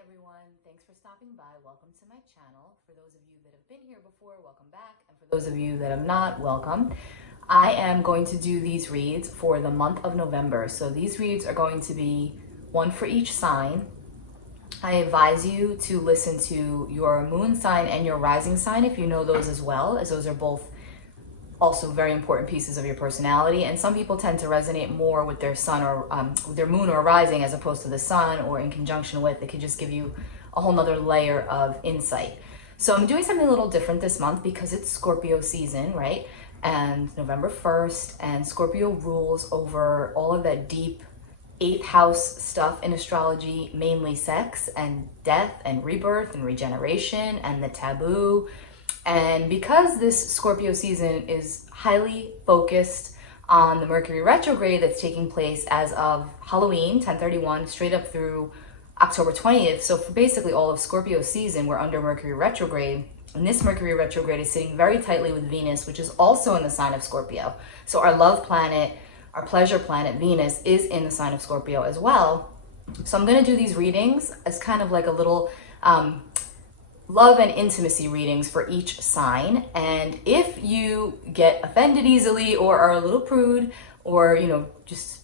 everyone, thanks for stopping by. Welcome to my channel. For those of you that have been here before, welcome back. And for those of you that have not, welcome. I am going to do these reads for the month of November. So these reads are going to be one for each sign. I advise you to listen to your moon sign and your rising sign if you know those as well, as those are both also very important pieces of your personality. And some people tend to resonate more with their sun or with their moon or rising as opposed to the sun, or in conjunction with. It could just give you a whole nother layer of insight. So I'm doing something a little different this month because it's Scorpio season, right? And November 1st, and Scorpio rules over all of that deep 8th house stuff in astrology, mainly sex and death and rebirth and regeneration and the taboo. And because this Scorpio season is highly focused on the Mercury retrograde that's taking place as of Halloween, 10/31, straight up through October 20th. So for basically all of Scorpio season, we're under Mercury retrograde. And this Mercury retrograde is sitting very tightly with Venus, which is also in the sign of Scorpio. So our love planet, our pleasure planet, Venus, is in the sign of Scorpio as well. So I'm going to do these readings as kind of like a little love and intimacy readings for each sign. And if you get offended easily or are a little prude or, just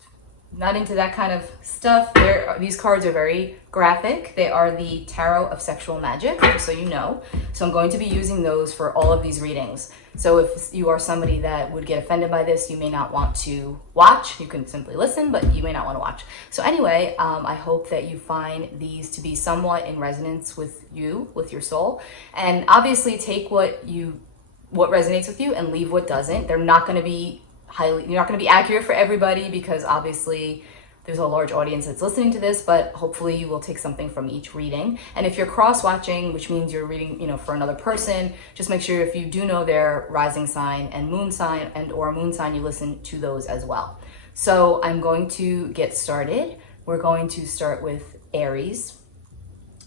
not into that kind of stuff, these cards are very graphic. They are the Tarot of Sexual Magic, just so you know. So I'm going to be using those for all of these readings. So if you are somebody that would get offended by this, you may not want to watch. You can simply listen, but you may not want to watch. So anyway, I hope that you find these to be somewhat in resonance with you, with your soul. And obviously take what resonates with you and leave what doesn't. They're not going to be you're not going to be accurate for everybody, because obviously there's a large audience that's listening to this, but hopefully you will take something from each reading. And if you're cross-watching, which means you're reading, for another person, just make sure if you do know their rising sign and moon sign or moon sign, you listen to those as well. So I'm going to get started. We're going to start with Aries,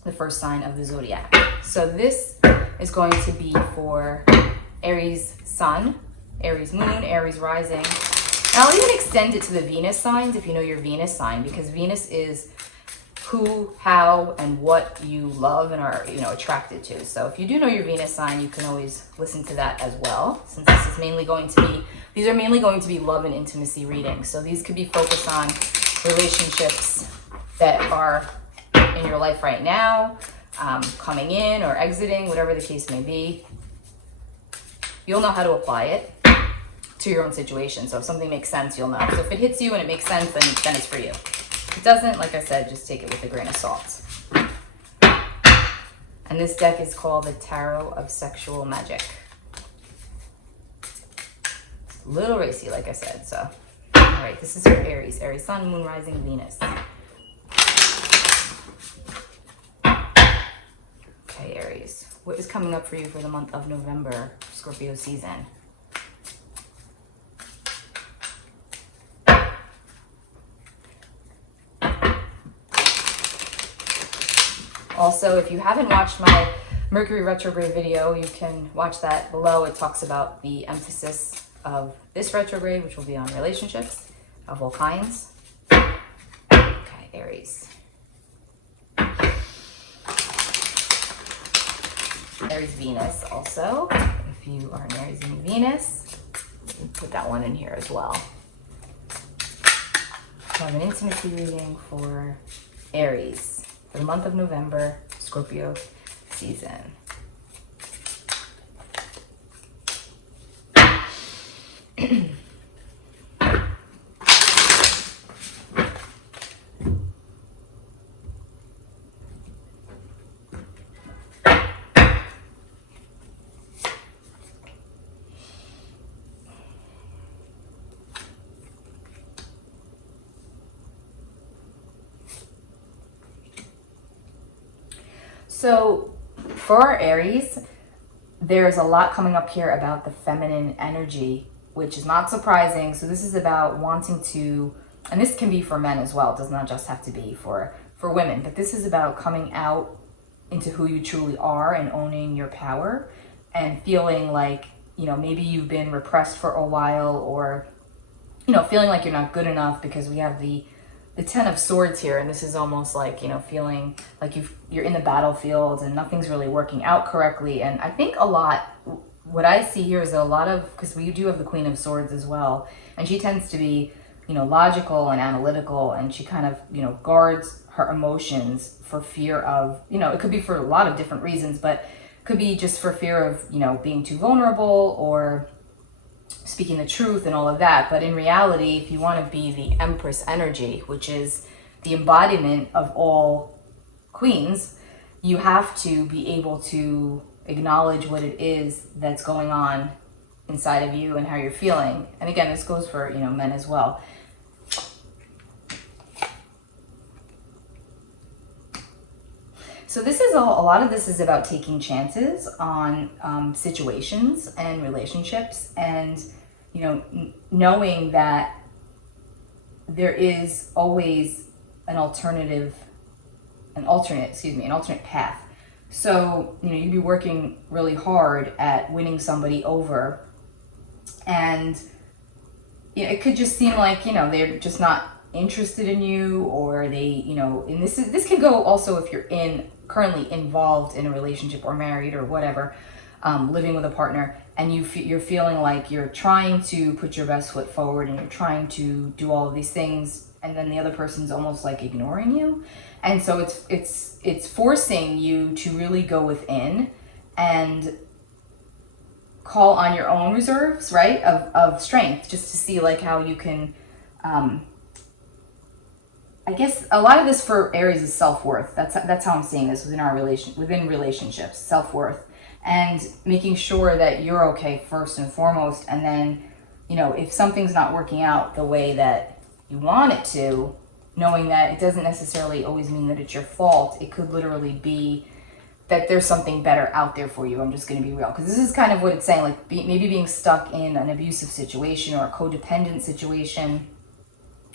the first sign of the zodiac. So this is going to be for Aries sun, Aries moon, Aries rising. And I'll even extend it to the Venus signs if you know your Venus sign, because Venus is who, how, and what you love and are, attracted to. So if you do know your Venus sign, you can always listen to that as well, since these are mainly going to be love and intimacy readings. So these could be focused on relationships that are in your life right now, coming in or exiting, whatever the case may be. You'll know how to apply it to your own situation. So if something makes sense, you'll know. So if it hits you and it makes sense, then it's for you. If it doesn't, like I said, just take it with a grain of salt. And this deck is called the Tarot of Sexual Magic. It's a little racy, like I said. So, all right, this is for Aries. Aries sun, moon, rising, Venus. Okay, Aries. What is coming up for you for the month of November, Scorpio season? Also, if you haven't watched my Mercury retrograde video, you can watch that below. It talks about the emphasis of this retrograde, which will be on relationships of all kinds. Okay, Aries. Aries Venus also. If you are an Aries and Venus, put that one in here as well. So I have an intimacy reading for Aries for the month of November, Scorpio season. So for our Aries, there's a lot coming up here about the feminine energy, which is not surprising. So this is about wanting to, and this can be for men as well. It does not just have to be for women, but this is about coming out into who you truly are and owning your power and feeling like, maybe you've been repressed for a while, or, feeling like you're not good enough, because we have the the Ten of Swords here, and this is almost like, feeling like you're in the battlefield and nothing's really working out correctly. And I think what I see here is a lot of, because we do have the Queen of Swords as well, and she tends to be, logical and analytical, and she kind of, guards her emotions for fear of, it could be for a lot of different reasons, but it could be just for fear of, being too vulnerable or speaking the truth and all of that. But in reality, if you want to be the Empress energy, which is the embodiment of all queens, you have to be able to acknowledge what it is that's going on inside of you and how you're feeling. And again, this goes for, men as well. So this is a lot of this is about taking chances on situations and relationships, and knowing that there is always an alternate path. So you'd be working really hard at winning somebody over, and it could just seem like they're just not interested in you, or they and this can go also if you're currently involved in a relationship or married or whatever, living with a partner, and you're feeling like you're trying to put your best foot forward and you're trying to do all of these things, and then the other person's almost like ignoring you. And so it's forcing you to really go within and call on your own reserves, right, of strength, just to see like how you can I guess a lot of this for Aries is self-worth. That's how I'm seeing this within relationships, self-worth, and making sure that you're okay first and foremost. And then, if something's not working out the way that you want it to, knowing that it doesn't necessarily always mean that it's your fault. It could literally be that there's something better out there for you. I'm just going to be real, because this is kind of what it's saying, like maybe being stuck in an abusive situation or a codependent situation,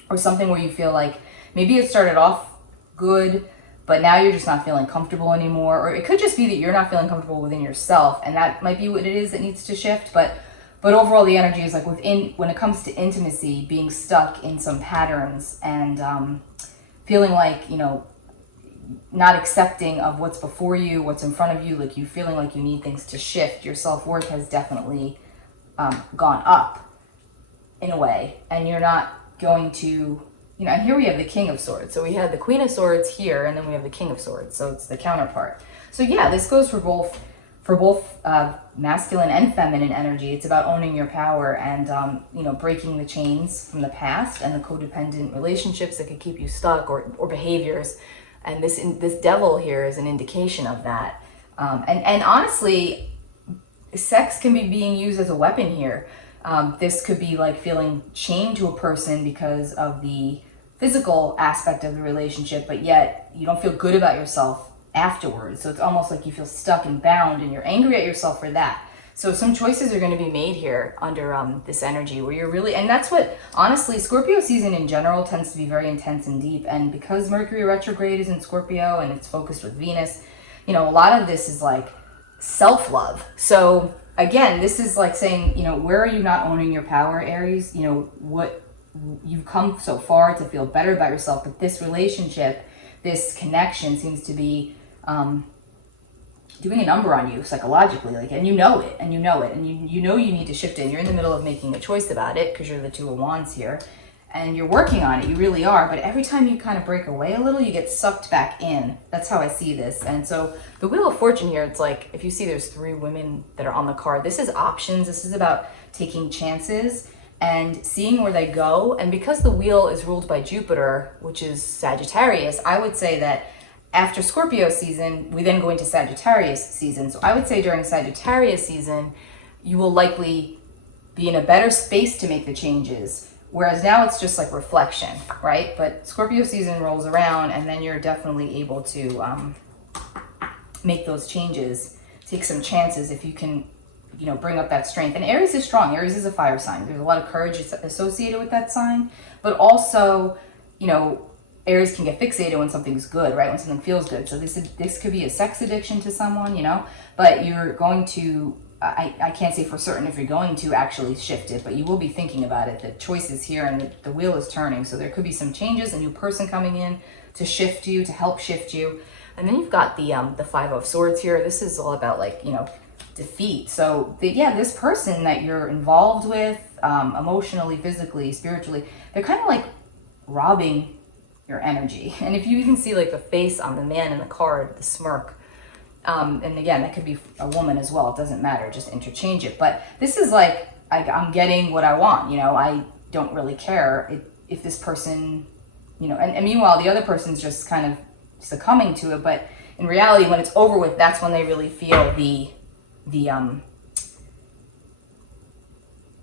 or something where you feel like maybe it started off good, but now you're just not feeling comfortable anymore. Or it could just be that you're not feeling comfortable within yourself, and that might be what it is that needs to shift. But overall, the energy is like when it comes to intimacy, being stuck in some patterns and feeling like, not accepting of what's before you, what's in front of you, like you feeling like you need things to shift. Your self-worth has definitely gone up in a way, and you're not going to, and here we have the King of Swords. So we had the Queen of Swords here, and then we have the King of Swords. So it's the counterpart. So yeah, this goes for both masculine and feminine energy. It's about owning your power and, breaking the chains from the past and the codependent relationships that could keep you stuck, or behaviors. And this devil here is an indication of that. And honestly, sex can be being used as a weapon here. This could be like feeling chained to a person because of the physical aspect of the relationship, but yet you don't feel good about yourself afterwards. So it's almost like you feel stuck and bound, and you're angry at yourself for that. So some choices are going to be made here under this energy where you're really, and that's what, honestly, Scorpio season in general tends to be very intense and deep. And because Mercury retrograde is in Scorpio and it's focused with Venus, a lot of this is like self-love. So again, this is like saying, where are you not owning your power, Aries? What you've come so far to feel better about yourself, but this relationship, this connection seems to be doing a number on you psychologically, and you know it, and you need to shift it. And you're in the middle of making a choice about it because you're the Two of Wands here, and you're working on it. You really are. But every time you kind of break away a little, you get sucked back in. That's how I see this. And so the Wheel of Fortune here, it's like, if you see there's 3 women that are on the card, this is options. This is about taking chances and seeing where they go. And because the wheel is ruled by Jupiter, which is Sagittarius, I would say that after Scorpio season, we then go into Sagittarius season. So I would say during Sagittarius season, you will likely be in a better space to make the changes. Whereas now it's just like reflection, right? But Scorpio season rolls around, and then you're definitely able to make those changes, take some chances if you can, bring up that strength. And Aries is strong. Aries is a fire sign. There's a lot of courage associated with that sign. But also, Aries can get fixated when something's good, right? When something feels good. So this could be a sex addiction to someone, but you're going to I can't say for certain if you're going to actually shift it, but you will be thinking about it. The choice is here and the wheel is turning. So there could be some changes, a new person coming in to shift you, to help shift you. And then you've got the Five of Swords here. This is all about, like, you know, defeat. So yeah, this person that you're involved with, emotionally, physically, spiritually, they're kind of like robbing your energy. And if you even see like the face on the man in the card, the smirk, and again, that could be a woman as well. It doesn't matter. Just interchange it. But this is like, I'm getting what I want. You know, I don't really care if this person, you know, and meanwhile, the other person's just kind of succumbing to it. But in reality, when it's over with, that's when they really feel the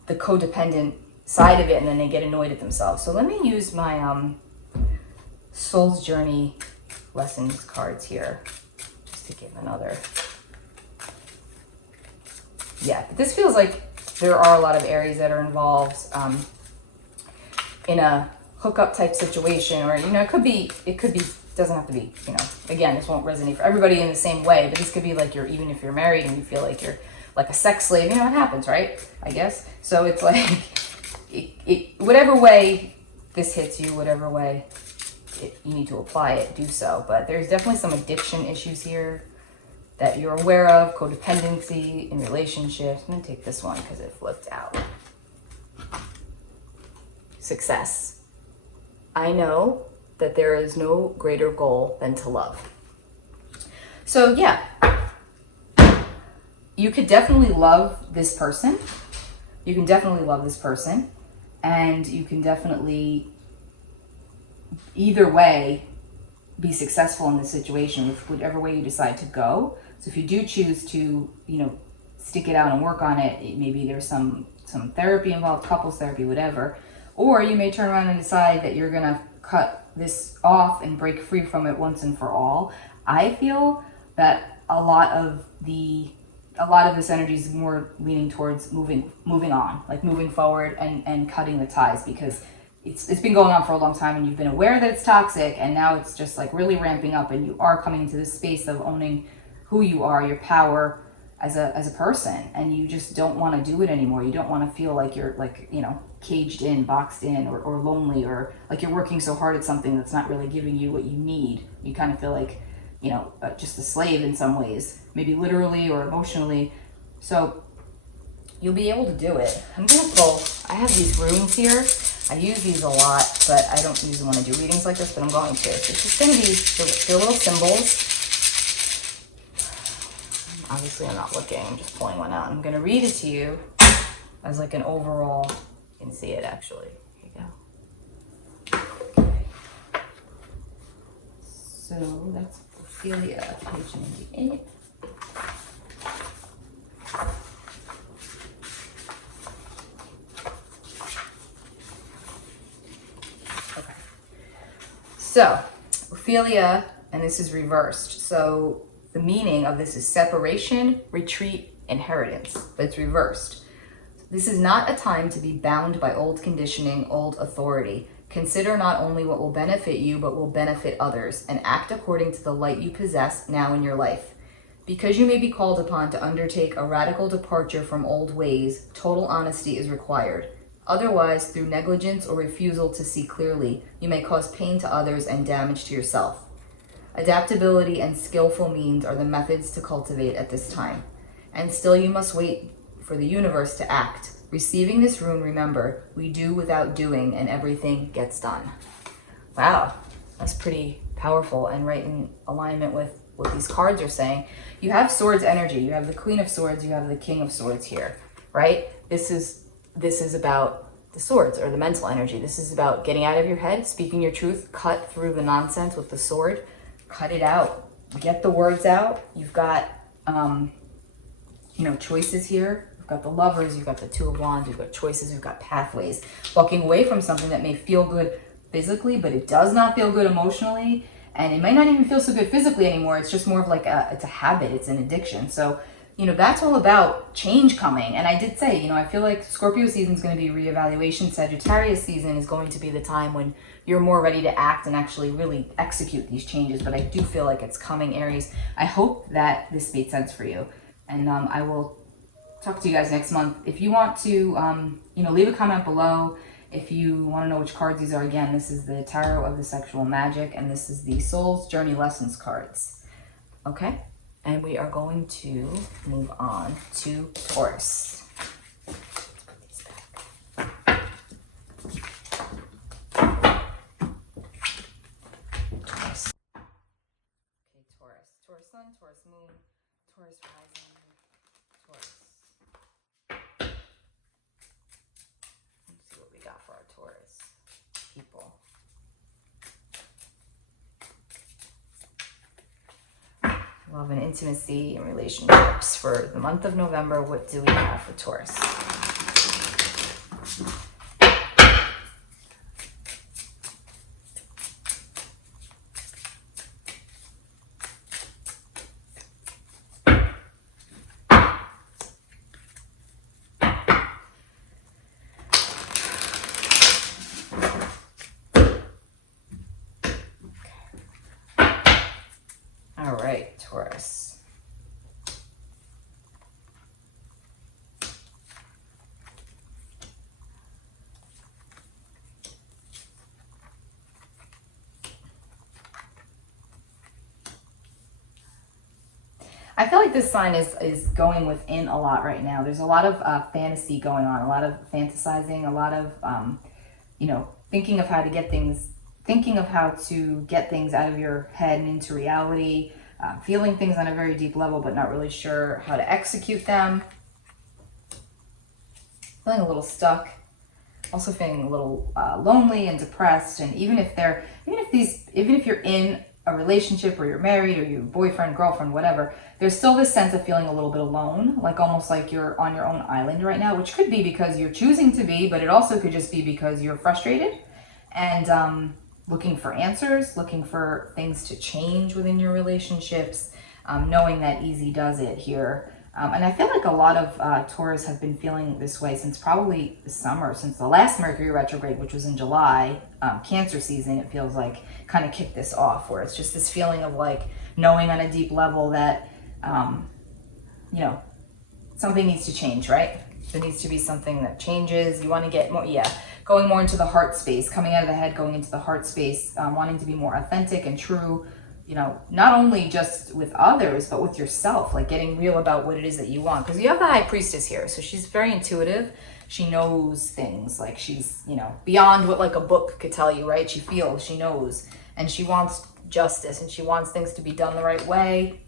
codependent side of it, and then they get annoyed at themselves. So let me use my Soul's Journey lessons cards here, just to give another. Yeah, this feels like there are a lot of Aries that are involved in a hookup type situation, or, you know, it could be, doesn't have to be, you know, again, this won't resonate for everybody in the same way, but this could be like even if you're married and you feel like you're like a sex slave, you know, it happens, right? I guess. So it's like, whatever way this hits you, whatever way you need to apply it, do so. But there's definitely some addiction issues here that you're aware of, codependency in relationships. I'm gonna take this one because it flipped out. Success. I know that there is no greater goal than to love. So yeah, you could definitely love this person. You can definitely love this person, and you can definitely, either way, be successful in this situation with whichever way you decide to go. So if you do choose to, you know, stick it out and work on it, maybe there's some therapy involved, couples therapy, whatever. Or you may turn around and decide that you're gonna cut this off and break free from it once and for all. I feel that a lot of this energy is more leaning towards moving on, like moving forward and cutting the ties, because it's been going on for a long time and you've been aware that it's toxic, and now it's just like really ramping up, and you are coming into this space of owning who you are, your power as a person, and you just don't want to do it anymore. You don't want to feel like you're, like, you know, caged in, boxed in, or lonely, or like you're working so hard at something that's not really giving you what you need. You kind of feel like, you know, just a slave in some ways, maybe literally or emotionally. So you'll be able to do it. I'm gonna pull, I have these runes here. I use these a lot, but I don't use them when I do readings like this, but I'm going to. So it's just gonna be, they're little symbols. Obviously I'm not looking, I'm just pulling one out. I'm gonna read it to you as like an overall, you can see it actually. Here you go. Okay. So that's Ophelia, page 98. Okay. So, Ophelia, and this is reversed. So the meaning of this is separation, retreat, inheritance, but it's reversed. This is not a time to be bound by old conditioning, old authority. Consider not only what will benefit you, but will benefit others, and act according to the light you possess now in your life. Because you may be called upon to undertake a radical departure from old ways, total honesty is required. Otherwise, through negligence or refusal to see clearly, you may cause pain to others and damage to yourself. Adaptability and skillful means are the methods to cultivate at this time. And still you must wait for the universe to act. Receiving this rune, remember, we do without doing, and everything gets done. Wow, that's pretty powerful and right in alignment with what these cards are saying. You have Swords energy. You have the Queen of Swords. You have the King of Swords here, right? This is about the swords, or the mental energy. This is about getting out of your head, speaking your truth, cut through the nonsense with the sword, cut it out, get the words out. You've got, you know, choices here. You've got the Lovers, you've got the Two of Wands, you've got choices, you've got pathways. Walking away from something that may feel good physically, but it does not feel good emotionally, and it might not even feel so good physically anymore. It's just more of like it's a habit, it's an addiction. So, you know, that's all about change coming. And I did say, you know, I feel like Scorpio season is going to be reevaluation. Sagittarius season is going to be the time when you're more ready to act and actually really execute these changes. But I do feel like it's coming, Aries. I hope that this made sense for you. And I will talk to you guys next month. If you want to, you know, leave a comment below. If you want to know which cards these are, again, this is the Tarot of the Sexual Magic, and this is the Soul's Journey Lessons cards. Okay? And we are going to move on to Taurus. Let's put these back. Taurus. Okay, Taurus. Taurus Sun, Taurus Moon, Taurus Rising, Taurus. Let's see what we got for our Taurus people. Love and intimacy and relationships for the month of November. What do we have for Taurus? All right, Taurus. I feel like this sign is going within a lot right now. There's a lot of fantasy going on, a lot of fantasizing, a lot of, you know, thinking of how to get things out of your head and into reality, feeling things on a very deep level, but not really sure how to execute them. Feeling a little stuck. Also feeling a little lonely and depressed. And even if you're in a relationship or you're married or you're boyfriend, girlfriend, whatever, there's still this sense of feeling a little bit alone, like almost like you're on your own island right now, which could be because you're choosing to be, but it also could just be because you're frustrated and looking for answers, looking for things to change within your relationships, knowing that easy does it here. And I feel like a lot of Taurus have been feeling this way since probably the summer, since the last Mercury retrograde, which was in July. Cancer season, it feels like, kind of kicked this off, where it's just this feeling of like knowing on a deep level that, you know, something needs to change, right? There needs to be something that changes. You want to get more, going more into the heart space, coming out of the head, going into the heart space, wanting to be more authentic and true, you know, not only just with others, but with yourself, like getting real about what it is that you want. Because you have the High Priestess here, so she's very intuitive. She knows things, like she's, you know, beyond what like a book could tell you, right? She feels, she knows, and she wants justice, and she wants things to be done the right way.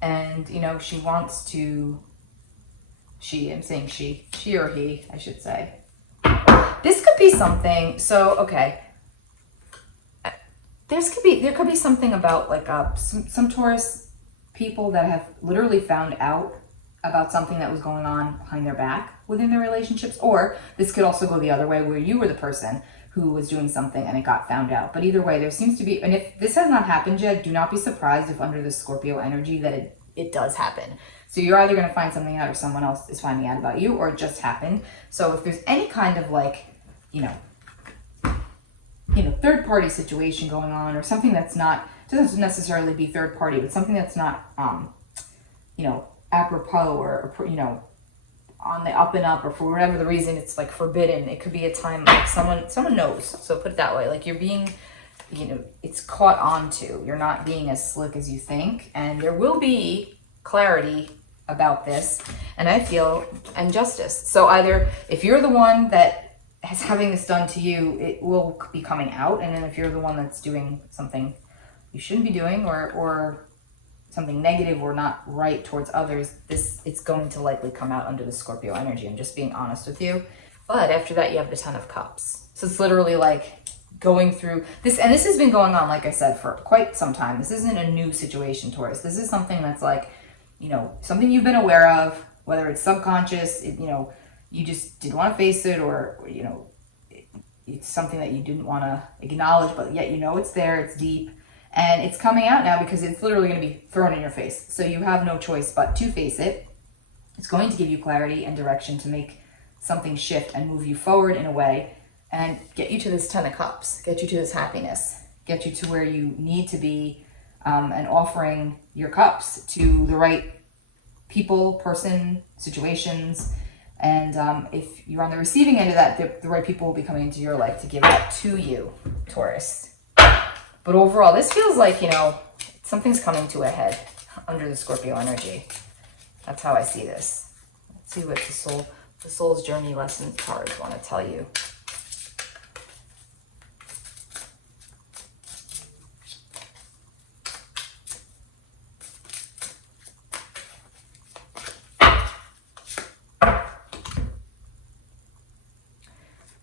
And, you know, she wants to, I'm saying she or he, I should say. This could be something, so, okay. There could be something about like some Taurus people that have literally found out about something that was going on behind their back within their relationships, or this could also go the other way where you were the person who was doing something and it got found out. But either way, there seems to be, and if this has not happened yet, do not be surprised if under the Scorpio energy that it does happen. So you're either going to find something out or someone else is finding out about you, or it just happened. So if there's any kind of like, you know, third party situation going on, or something that's not, doesn't necessarily be third party, but something that's not, you know, apropos or, you know, on the up and up, or for whatever the reason, it's like forbidden. It could be a time like someone knows. So put it that way, like you're being, you know, it's caught onto. You're not being as slick as you think, and there will be clarity about this, and I feel, and justice. So either if you're the one that is having this done to you, it will be coming out, and then if you're the one that's doing something you shouldn't be doing, or something negative or not right towards others, it's going to likely come out under the Scorpio energy. I'm just being honest with you. But after that, you have the Ten of Cups. So it's literally like going through this, and this has been going on, like I said, for quite some time. This isn't a new situation, Taurus. This is something that's like, you know, something you've been aware of, whether it's subconscious, you know, you just didn't want to face it, or, you know, it's something that you didn't want to acknowledge, but yet you know it's there, it's deep, and it's coming out now because it's literally going to be thrown in your face. So you have no choice but to face it. It's going to give you clarity and direction to make something shift and move you forward in a way and get you to this Ten of Cups, get you to this happiness, get you to where you need to be, and offering your cups to the right people, person, situations. And if you're on the receiving end of that, the right people will be coming into your life to give that to you, Taurus. But overall, this feels like, you know, something's coming to a head under the Scorpio energy. That's how I see this. Let's see what the soul's journey lesson cards want to tell you.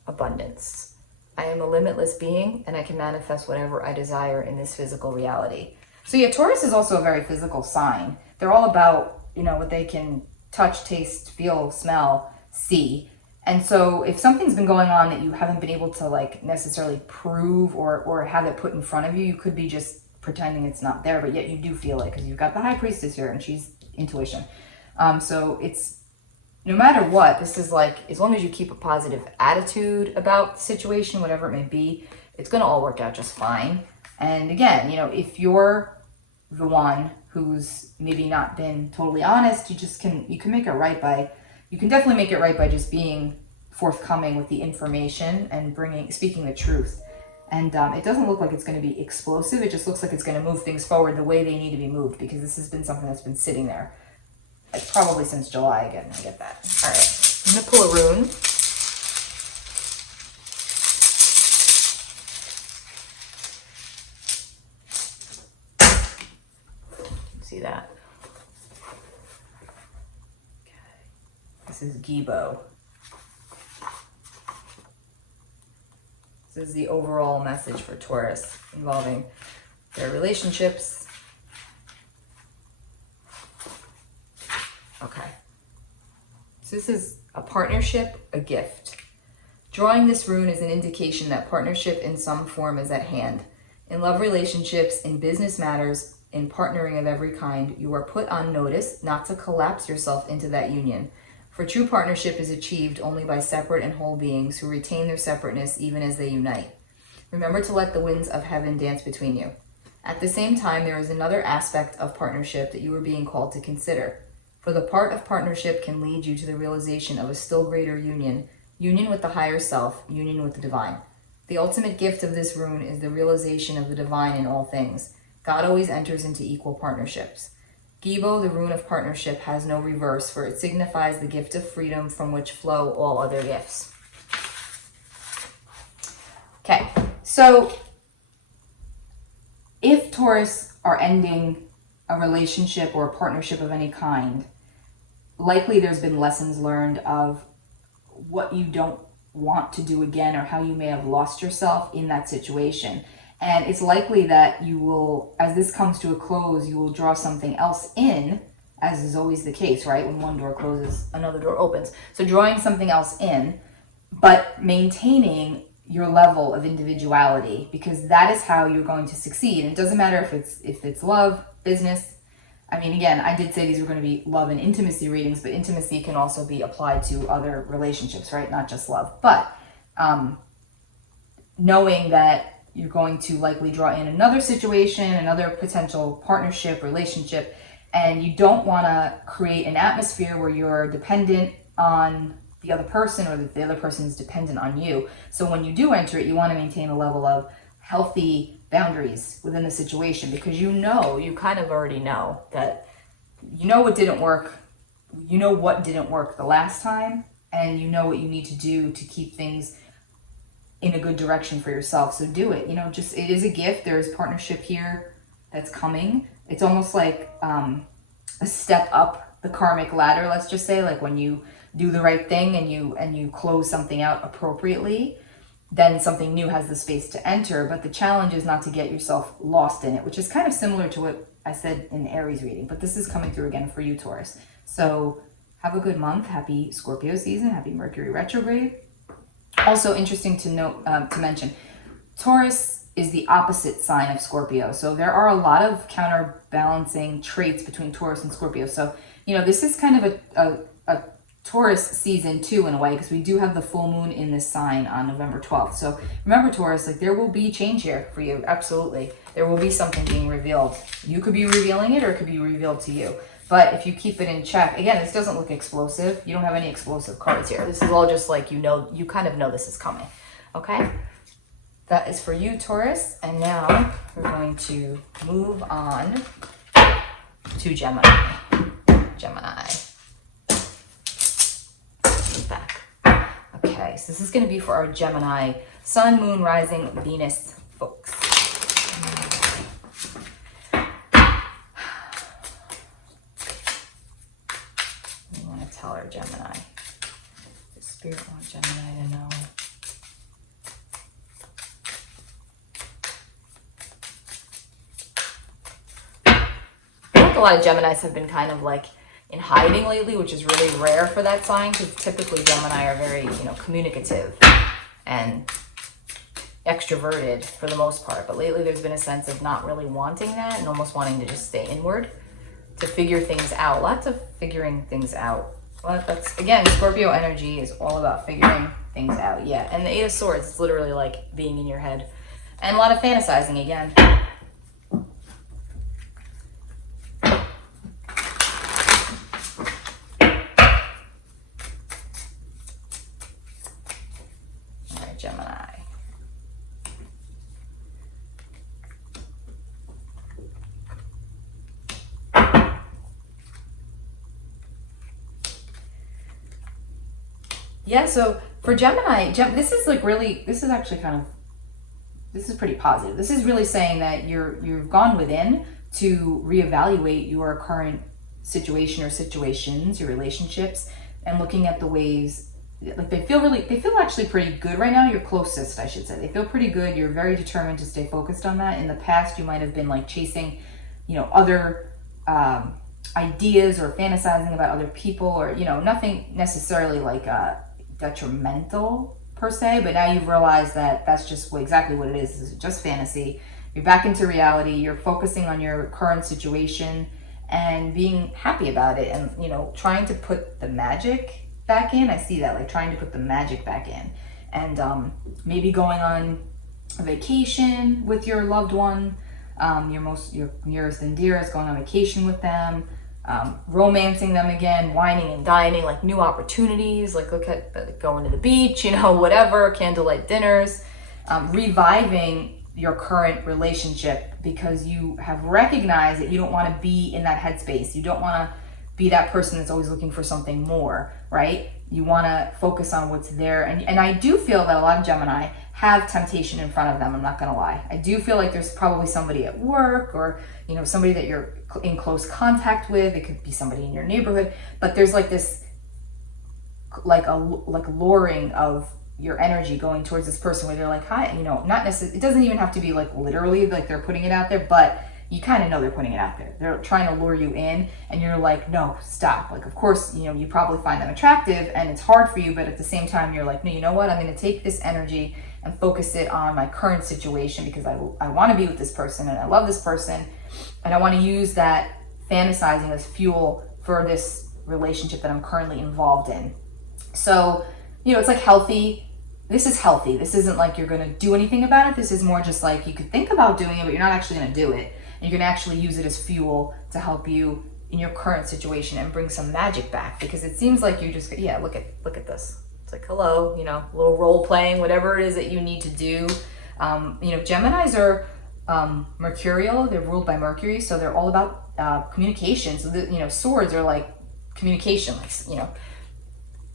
Abundance. I am a limitless being and I can manifest whatever I desire in this physical reality. So yeah, Taurus is also a very physical sign. They're all about, you know, what they can touch, taste, feel, smell, see. And so if something's been going on that you haven't been able to like necessarily prove or have it put in front of you, you could be just pretending it's not there, but yet you do feel it because you've got the High Priestess here and she's intuition. So it's, no matter what, this is like, as long as you keep a positive attitude about the situation, whatever it may be, it's going to all work out just fine. And again, you know, if you're the one who's maybe not been totally honest, you can make it right by, you can definitely make it right by just being forthcoming with the information and speaking the truth. And it doesn't look like it's going to be explosive. It just looks like it's going to move things forward the way they need to be moved, because this has been something that's been sitting there. Like probably since July again. I get that. All right. I'm going to pull a rune. See that? Okay. This is Gibo. This is the overall message for Taurus involving their relationships. Okay. So this is a partnership, a gift. Drawing this rune is an indication that partnership in some form is at hand. In love relationships, in business matters, in partnering of every kind, you are put on notice not to collapse yourself into that union. For true partnership is achieved only by separate and whole beings who retain their separateness even as they unite. Remember to let the winds of heaven dance between you. At the same time, there is another aspect of partnership that you are being called to consider. For the part of partnership can lead you to the realization of a still greater union, union with the higher self, union with the divine. The ultimate gift of this rune is the realization of the divine in all things. God always enters into equal partnerships. Gibo, the rune of partnership, has no reverse, for it signifies the gift of freedom from which flow all other gifts. Okay, so if Taurus are ending a relationship or a partnership of any kind, likely there's been lessons learned of what you don't want to do again, or how you may have lost yourself in that situation. And it's likely that you will, as this comes to a close, you will draw something else in, as is always the case, right? When one door closes, another door opens. So drawing something else in, but maintaining your level of individuality, because that is how you're going to succeed. And it doesn't matter if it's love, business. I mean, again, I did say these were going to be love and intimacy readings, but intimacy can also be applied to other relationships, right? Not just love. But knowing that you're going to likely draw in another situation, another potential partnership, relationship, and you don't want to create an atmosphere where you're dependent on the other person, or that the other person is dependent on you. So when you do enter it, you want to maintain a level of healthy boundaries within the situation, because you kind of already know that you know what didn't work, you know what didn't work the last time, and you know what you need to do to keep things in a good direction for yourself. So do it. You know, just, it is a gift. There is partnership here that's coming. It's almost like a step up the karmic ladder, let's just say, like when you do the right thing and you close something out appropriately, then something new has the space to enter. But the challenge is not to get yourself lost in it, which is kind of similar to what I said in the Aries reading, but this is coming through again for you, Taurus. So have a good month. Happy Scorpio season. Happy Mercury retrograde. Also interesting to note, to mention, Taurus is the opposite sign of Scorpio. So there are a lot of counterbalancing traits between Taurus and Scorpio. So, you know, this is kind of a Taurus season too, in a way, because we do have the full moon in this sign on November 12th. So remember, Taurus, like, there will be change here for you. Absolutely. There will be something being revealed. You could be revealing it, or it could be revealed to you. But if you keep it in check, again, this doesn't look explosive. You don't have any explosive cards here. This is all just like, you know, you kind of know this is coming. Okay? That is for you, Taurus. And now we're going to move on to Gemini. Gemini. Back. Okay, so this is going to be for our Gemini Sun, Moon, Rising, Venus folks. What do you want to tell our Gemini? The Spirit wants Gemini to know. A lot of Geminis have been kind of like in hiding lately, which is really rare for that sign, because typically Gemini are very, you know, communicative and extroverted for the most part. But lately there's been a sense of not really wanting that and almost wanting to just stay inward to figure things out. Lots of figuring things out. Well, that's, again, Scorpio energy is all about figuring things out. Yeah, and the Eight of Swords is literally like being in your head. And a lot of fantasizing again. Gemini. Yeah, so for Gemini, this is like really, this is actually kind of, this is pretty positive. This is really saying that you've gone within to reevaluate your current situation or situations, your relationships, and looking at the ways. Like they feel actually pretty good right now. Your closest, I should say. They feel pretty good. You're very determined to stay focused on that. In the past, you might have been like chasing, you know, other ideas or fantasizing about other people, or, you know, nothing necessarily like detrimental per se, but now you've realized that that's just exactly what it is. It's just fantasy. You're back into reality. You're focusing on your current situation and being happy about it, and, you know, trying to put the magic back in. I see that, like trying to put the magic back in, and maybe going on a vacation with your loved one, your nearest and dearest, going on vacation with them, romancing them again, whining and dining, like new opportunities, like look at going to the beach, you know, whatever, candlelight dinners, reviving your current relationship because you have recognized that you don't want to be in that headspace. You don't want to be that person that's always looking for something more, right? You want to focus on what's there. And I do feel that a lot of Gemini have temptation in front of them. I'm not going to lie. I do feel like there's probably somebody at work, or, you know, somebody that you're in close contact with. It could be somebody in your neighborhood, but there's like this, like luring of your energy going towards this person where they're like, hi, you know, not necessarily, it doesn't even have to be like literally like they're putting it out there, but you kind of know they're putting it out there. They're trying to lure you in, and you're like, no, stop. Like, of course, you know, you probably find them attractive and it's hard for you, but at the same time, you're like, no, you know what? I'm going to take this energy and focus it on my current situation because I want to be with this person and I love this person, and I want to use that fantasizing as fuel for this relationship that I'm currently involved in. So, you know, it's like healthy. This is healthy. This isn't like you're going to do anything about it. This is more just like you could think about doing it, but you're not actually going to do it. And you're going to actually use it as fuel to help you in your current situation and bring some magic back, because it seems like you just, yeah, look at this. It's like, hello, you know, a little role playing, whatever it is that you need to do. You know, Geminis are mercurial. They're ruled by Mercury, so they're all about communication. So, you know, swords are like communication, like, you know,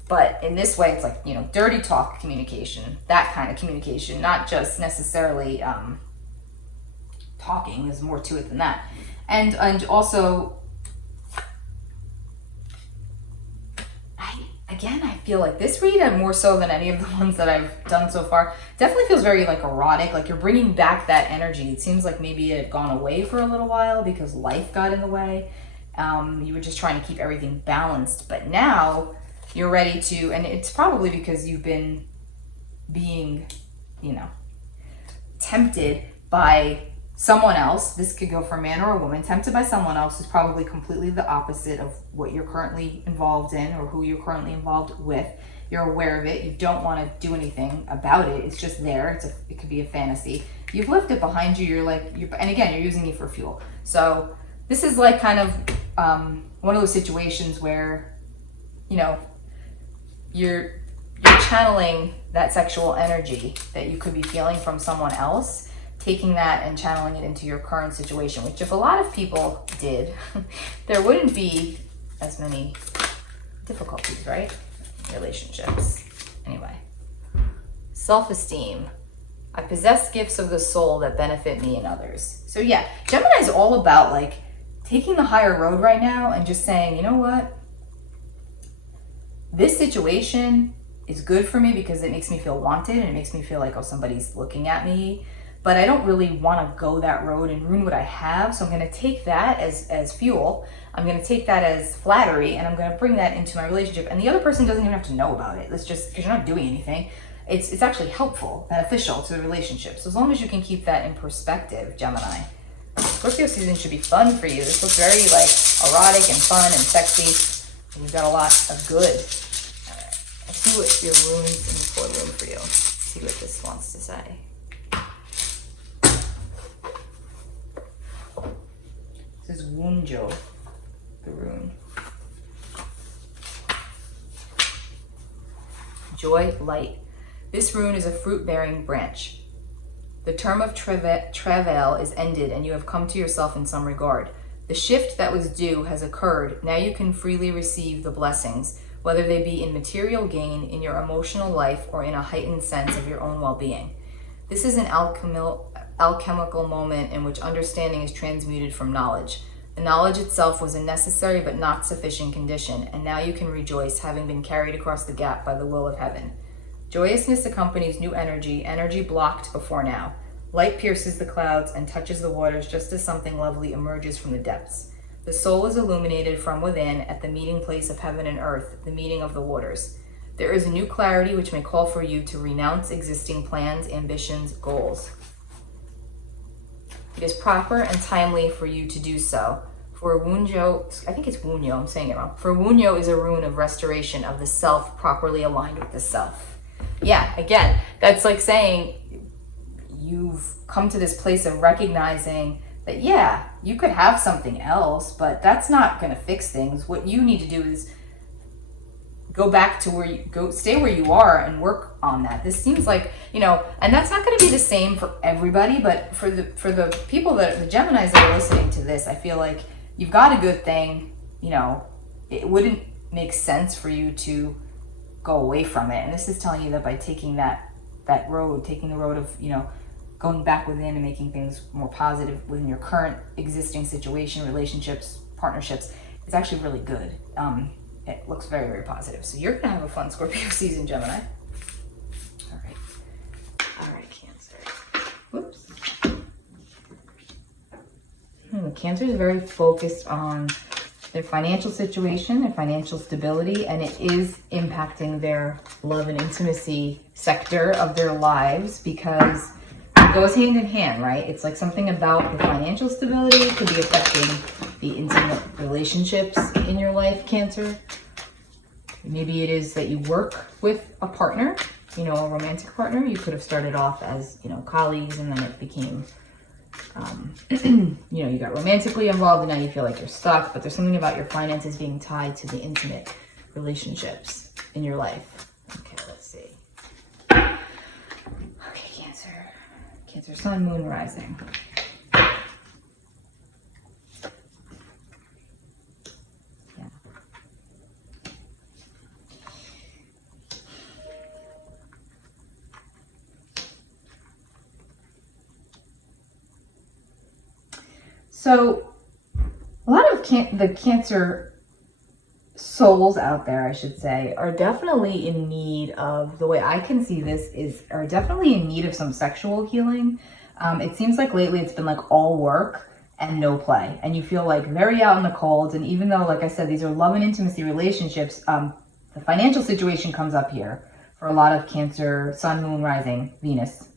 but in this way, it's like, you know, dirty talk communication, that kind of communication, not just necessarily talking. There's more to it than that. And also, I feel like this read, and more so than any of the ones that I've done so far, definitely feels very like erotic. Like you're bringing back that energy. It seems like maybe it had gone away for a little while because life got in the way. You were just trying to keep everything balanced, but now you're ready to, and it's probably because you've been being, you know, tempted by someone else. This could go for a man or a woman, tempted by someone else who's probably completely the opposite of what you're currently involved in or who you're currently involved with. You're aware of it. You don't want to do anything about it. It's just there. It could be a fantasy. You've left it behind you. You're like, and again, you're using it for fuel. So this is like kind of one of those situations where, you know, you're channeling that sexual energy that you could be feeling from someone else, taking that and channeling it into your current situation, which if a lot of people did, there wouldn't be as many difficulties, right? Relationships. Anyway, self-esteem. I possess gifts of the soul that benefit me and others. So yeah, Gemini is all about like taking the higher road right now and just saying, you know what? This situation is good for me because it makes me feel wanted and it makes me feel like, oh, somebody's looking at me. But I don't really want to go that road and ruin what I have. So I'm going to take that as fuel. I'm going to take that as flattery, and I'm going to bring that into my relationship. And the other person doesn't even have to know about it. It's just because you're not doing anything. It's actually helpful, beneficial to the relationship. So as long as you can keep that in perspective, Gemini. Scorpio season should be fun for you. This looks very like erotic and fun and sexy. And you've got a lot of good. All right. Let's see what your runes in the courtroom for you. Let's see what this wants to say. This is Wunjo, the rune. Joy, light. This rune is a fruit-bearing branch. The term of travail is ended and you have come to yourself in some regard. The shift that was due has occurred. Now you can freely receive the blessings, whether they be in material gain, in your emotional life, or in a heightened sense of your own well-being. This is an alchemical moment in which understanding is transmuted from knowledge. The knowledge itself was a necessary but not sufficient condition, and now you can rejoice, having been carried across the gap by the will of heaven. Joyousness accompanies new energy, energy blocked before now. Light pierces the clouds and touches the waters just as something lovely emerges from the depths. The soul is illuminated from within at the meeting place of heaven and earth, the meeting of the waters. There is a new clarity which may call for you to renounce existing plans, ambitions, goals. It is proper and timely for you to do so. For Wunjo, I think it's Wunyo, I'm saying it wrong. For Wunyo is a rune of restoration of the self properly aligned with the self. Yeah, again, that's like saying you've come to this place of recognizing that, yeah, you could have something else, but that's not going to fix things. What you need to do is go back to where you go, stay where you are and work on that. This seems like, you know, and that's not going to be the same for everybody, but for the people that, the Geminis that are listening to this, I feel like you've got a good thing. You know, it wouldn't make sense for you to go away from it. And this is telling you that by taking that road, taking the road of, you know, going back within and making things more positive within your current existing situation, relationships, partnerships, it's actually really good. It looks very, very positive. So you're gonna have a fun Scorpio season, Gemini. All right, Cancer. Whoops. Cancer is very focused on their financial situation, their financial stability, and it is impacting their love and intimacy sector of their lives because it goes hand in hand, right? It's like something about the financial stability could be affecting the intimate relationships in your life, Cancer. Maybe it is that you work with a partner, you know, a romantic partner. You could have started off as, you know, colleagues, and then it became, you know, you got romantically involved and now you feel like you're stuck, but there's something about your finances being tied to the intimate relationships in your life. Okay, let's see. Okay, Cancer. Cancer, Sun, Moon, Rising. So a lot of the Cancer souls out there, I should say, are definitely in need of, the way I can see this is, are definitely in need of some sexual healing. It seems like lately it's been like all work and no play, and you feel like very out in the cold. And even though, like I said, these are love and intimacy relationships, the financial situation comes up here for a lot of Cancer, Sun, Moon, Rising, Venus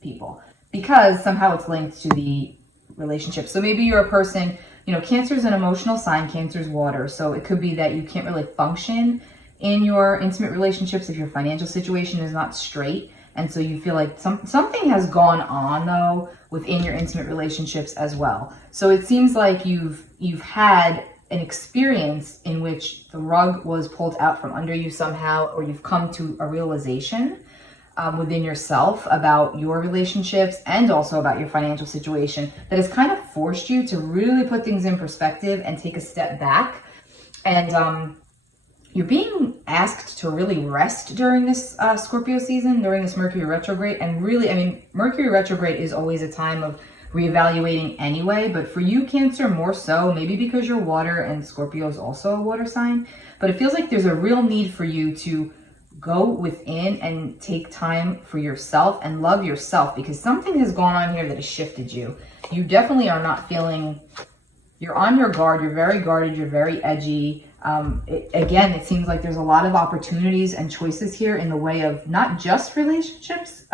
people, because somehow it's linked to the relationship. So maybe you're a person, you know, Cancer is an emotional sign, Cancer is water. So it could be that you can't really function in your intimate relationships if your financial situation is not straight. And so you feel like something has gone on though within your intimate relationships as well. So it seems like you've had an experience in which the rug was pulled out from under you somehow, or you've come to a realization within yourself about your relationships and also about your financial situation that has kind of forced you to really put things in perspective and take a step back. And you're being asked to really rest during this Scorpio season, during this Mercury retrograde. And really, I mean, Mercury retrograde is always a time of reevaluating anyway, but for you, Cancer, more so, maybe because you're water and Scorpio is also a water sign, but it feels like there's a real need for you to go within and take time for yourself and love yourself, because something has gone on here that has shifted you. You definitely are not feeling, you're on your guard, you're very guarded, you're very edgy. Again, it seems like there's a lot of opportunities and choices here in the way of not just relationships,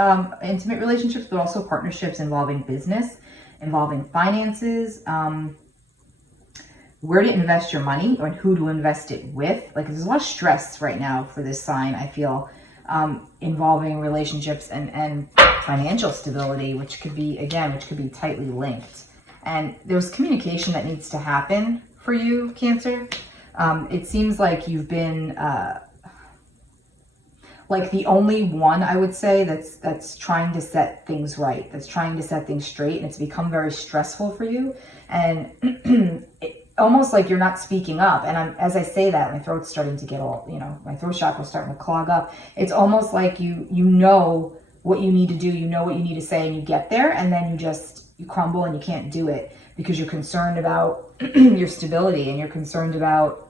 intimate relationships, but also partnerships involving business, involving finances, where to invest your money and who to invest it with. Like, there's a lot of stress right now for this sign, I feel, involving relationships and financial stability, which could be, again, which could be tightly linked. And there's communication that needs to happen for you, Cancer. It seems like you've been like the only one, I would say, that's trying to set things right, that's trying to set things straight, and it's become very stressful for you. And almost like you're not speaking up. And as I say that, my throat's starting to get all, my throat chakra's starting to clog up. It's almost like you know what you need to do, you know what you need to say, and you get there, and then you crumble and you can't do it because you're concerned about your stability, and you're concerned about,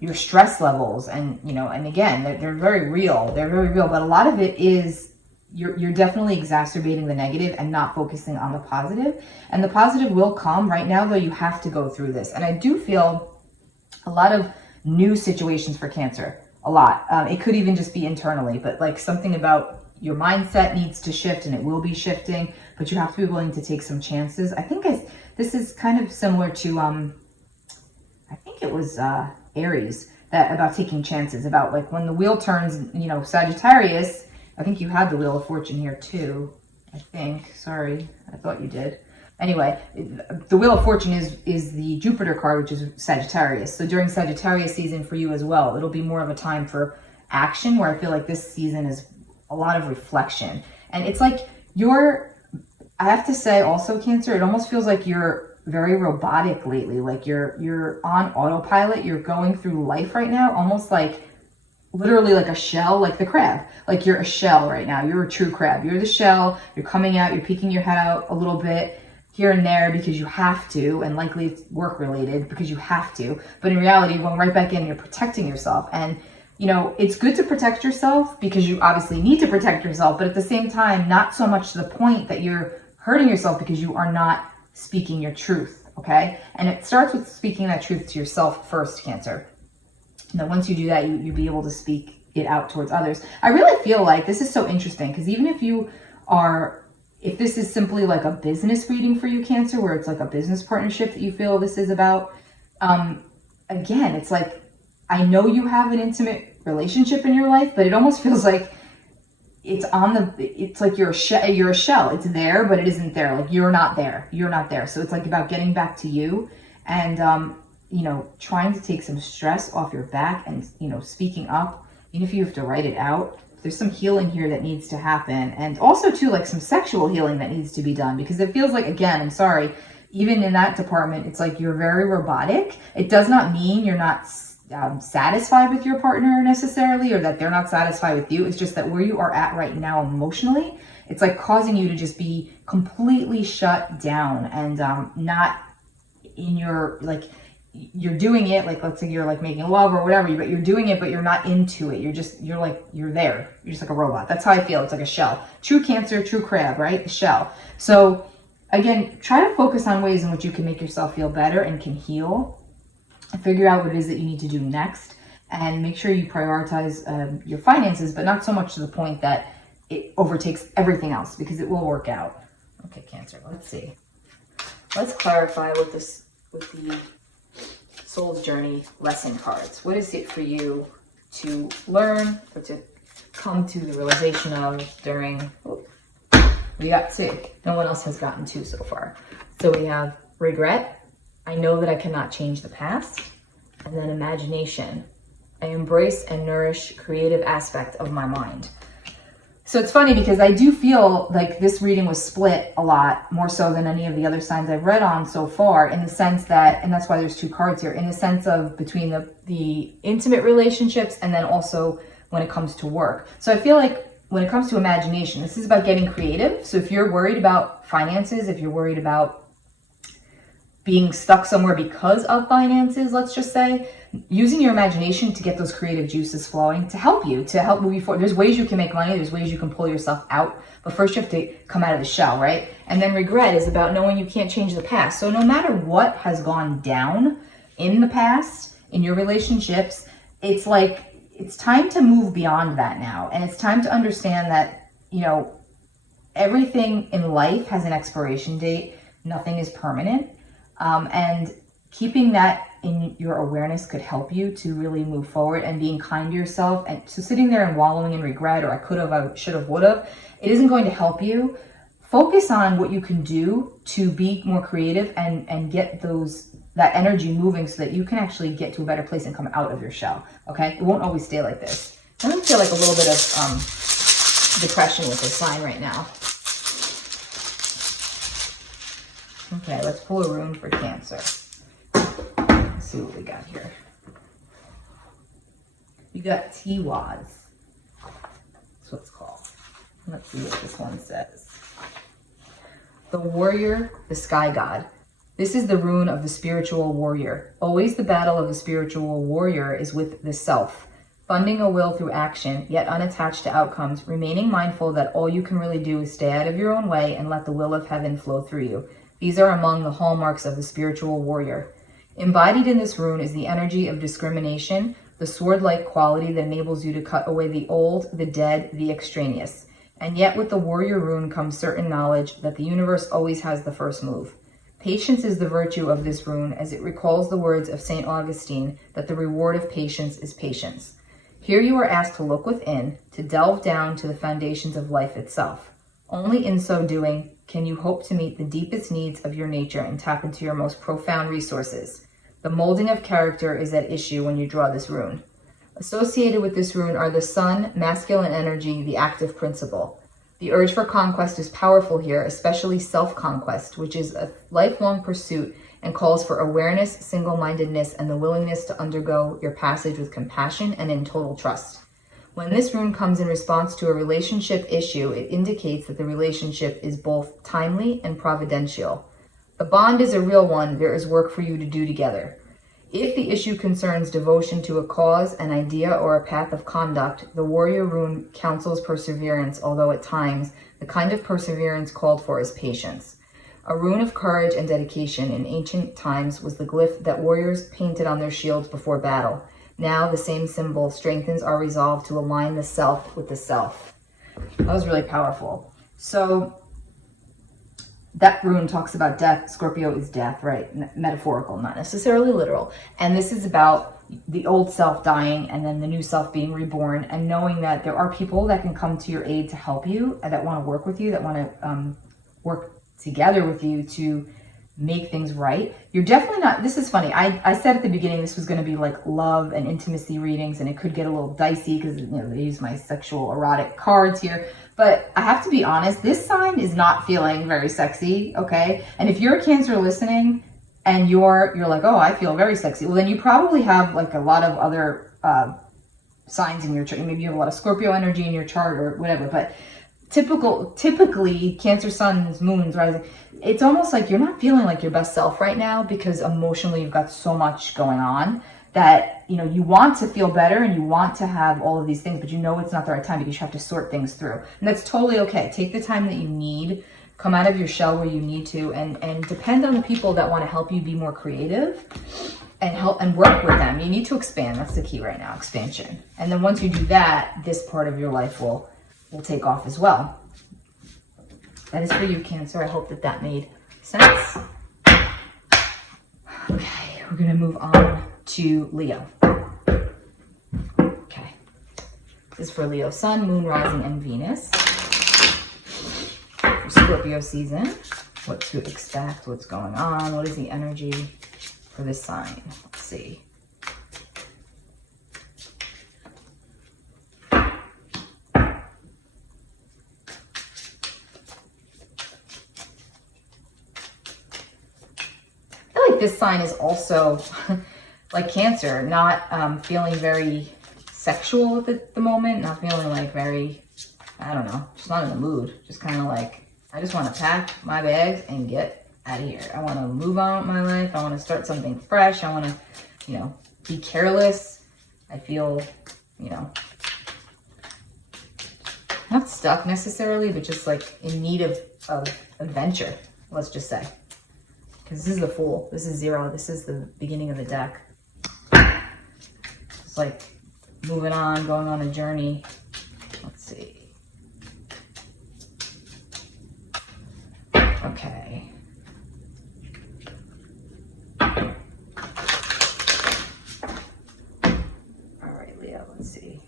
your stress levels, and again, they're very real. They're very real, but a lot of it is you're definitely exacerbating the negative and not focusing on the positive. And the positive will come. Right now, though, you have to go through this. And I do feel a lot of new situations for Cancer. A lot. It could even just be internally, but like something about your mindset needs to shift, and it will be shifting, but you have to be willing to take some chances. I think this is kind of similar to, I think it was Aries, about taking chances, about like when the wheel turns, Sagittarius. I think you had the Wheel of Fortune here too, I think. Sorry, I thought you did. Anyway, the Wheel of Fortune is the Jupiter card, which is Sagittarius. So during Sagittarius season for you as well, it'll be more of a time for action, where I feel like this season is a lot of reflection. And it's like I have to say also, Cancer, it almost feels like you're very robotic lately. Like you're on autopilot. You're going through life right now, almost like literally like a shell, like the crab. Like you're a shell right now. You're a true crab. You're the shell. You're coming out. You're peeking your head out a little bit here and there because you have to, and likely it's work related because you have to. But in reality, you're going right back in. You're protecting yourself. And it's good to protect yourself because you obviously need to protect yourself, but at the same time, not so much to the point that you're hurting yourself because you are not speaking your truth, okay? And it starts with speaking that truth to yourself first, Cancer. Now, once you do that, you'll be able to speak it out towards others. I really feel like this is so interesting because even if this is simply like a business reading for you, Cancer, where it's like a business partnership that you feel this is about, again, it's like, I know you have an intimate relationship in your life, but it almost feels like it's like you're a shell. It's there, but it isn't there. Like you're not there. So it's like about getting back to you and, trying to take some stress off your back and, speaking up, even if you have to write it out. There's some healing here that needs to happen. And also too, like some sexual healing that needs to be done, because it feels like, again, I'm sorry, even in that department, it's like you're very robotic. It does not mean you're not satisfied with your partner necessarily, or that they're not satisfied with you. It's just that where you are at right now emotionally, it's like causing you to just be completely shut down and not in your, like, you're doing it, like, let's say you're like making love or whatever, but you're doing it, but you're not into it. You're there. You're just like a robot. That's how I feel. It's like a shell. True Cancer, true crab, right? The shell. So again, try to focus on ways in which you can make yourself feel better and can heal. Figure out what it is that you need to do next, and make sure you prioritize your finances, but not so much to the point that it overtakes everything else, because it will work out. Okay, Cancer, let's see. Let's clarify with the Soul's Journey lesson cards. What is it for you to learn or to come to the realization of during, we got 2. No one else has gotten 2 so far. So we have regret, I know that I cannot change the past. And then imagination. I embrace and nourish creative aspect of my mind. So it's funny because I do feel like this reading was split a lot more so than any of the other signs I've read on so far, in the sense that, and that's why there's two cards here, in the sense of between the intimate relationships and then also when it comes to work. So I feel like when it comes to imagination, this is about getting creative. So if you're worried about finances, if you're worried about being stuck somewhere because of finances, let's just say, using your imagination to get those creative juices flowing to help move you forward. There's ways you can make money. There's ways you can pull yourself out. But first you have to come out of the shell, right? And then regret is about knowing you can't change the past. So no matter what has gone down in the past, in your relationships, it's like, it's time to move beyond that now. And it's time to understand that, everything in life has an expiration date. Nothing is permanent. And keeping that in your awareness could help you to really move forward and being kind to yourself. And so sitting there and wallowing in regret, or I could have, I should have, would have, it isn't going to help you. Focus on what you can do to be more creative and get that energy moving so that you can actually get to a better place and come out of your shell. Okay? It won't always stay like this. I don't feel like a little bit of depression with this sign right now. Okay, let's pull a rune for Cancer. Let's see what we got here. You got Tiwaz. That's what it's called. Let's see what this one says. The warrior, the sky god. This is the rune of the spiritual warrior. Always the battle of the spiritual warrior is with the self. Funding a will through action, yet unattached to outcomes, remaining mindful that all you can really do is stay out of your own way and let the will of heaven flow through you. These are among the hallmarks of the spiritual warrior. Embodied in this rune is the energy of discrimination, the sword-like quality that enables you to cut away the old, the dead, the extraneous. And yet with the warrior rune comes certain knowledge that the universe always has the first move. Patience is the virtue of this rune, as it recalls the words of St. Augustine that the reward of patience is patience. Here you are asked to look within, to delve down to the foundations of life itself. Only in so doing can you hope to meet the deepest needs of your nature and tap into your most profound resources. The molding of character is at issue when you draw this rune. Associated with this rune are the sun, masculine energy, the active principle. The urge for conquest is powerful here, especially self-conquest, which is a lifelong pursuit and calls for awareness, single-mindedness, and the willingness to undergo your passage with compassion and in total trust. When this rune comes in response to a relationship issue, it indicates that the relationship is both timely and providential. The bond is a real one. There is work for you to do together. If the issue concerns devotion to a cause, an idea, or a path of conduct, the warrior rune counsels perseverance, although at times the kind of perseverance called for is patience. A rune of courage and dedication in ancient times was the glyph that warriors painted on their shields before battle. Now the same symbol strengthens our resolve to align the self with the self. That was really powerful. So that rune talks about death. Scorpio is death, right? Metaphorical, not necessarily literal. And this is about the old self dying and then the new self being reborn, and knowing that there are people that can come to your aid to help you, that want to work with you, that want to work together with you to make things right. You're definitely not, this is funny. I said at the beginning this was going to be like love and intimacy readings, and it could get a little dicey because they use my sexual erotic cards here. But I have to be honest, this sign is not feeling very sexy, okay? And if you're a Cancer listening and you're like, oh, I feel very sexy, well then you probably have like a lot of other signs in your chart. Maybe you have a lot of Scorpio energy in your chart or whatever. But typically Cancer suns, moons, rising, it's almost like you're not feeling like your best self right now because emotionally you've got so much going on that, you want to feel better and you want to have all of these things, but it's not the right time because you have to sort things through. And that's totally okay. Take the time that you need, come out of your shell where you need to, and depend on the people that want to help you be more creative and help and work with them. You need to expand. That's the key right now, expansion. And then once you do that, this part of your life will take off as well. That is for you, Cancer. I hope that made sense. Okay, we're going to move on to Leo. Okay. This is for Leo Sun, Moon, Rising, and Venus. For Scorpio season. What to expect, what's going on, what is the energy for this sign. Let's see. This sign is also like Cancer, not feeling very sexual at the moment, not feeling like very, I don't know, just not in the mood. Just kind of like, I just want to pack my bags and get out of here. I want to move on with my life. I want to start something fresh. I want to, you know, be careless. I feel, you know, not stuck necessarily, but just like in need of adventure, let's just say. This is the Fool. This is 0. This is the beginning of the deck. It's like moving on, going on a journey. Let's see. Okay. All right, Leo, let's see.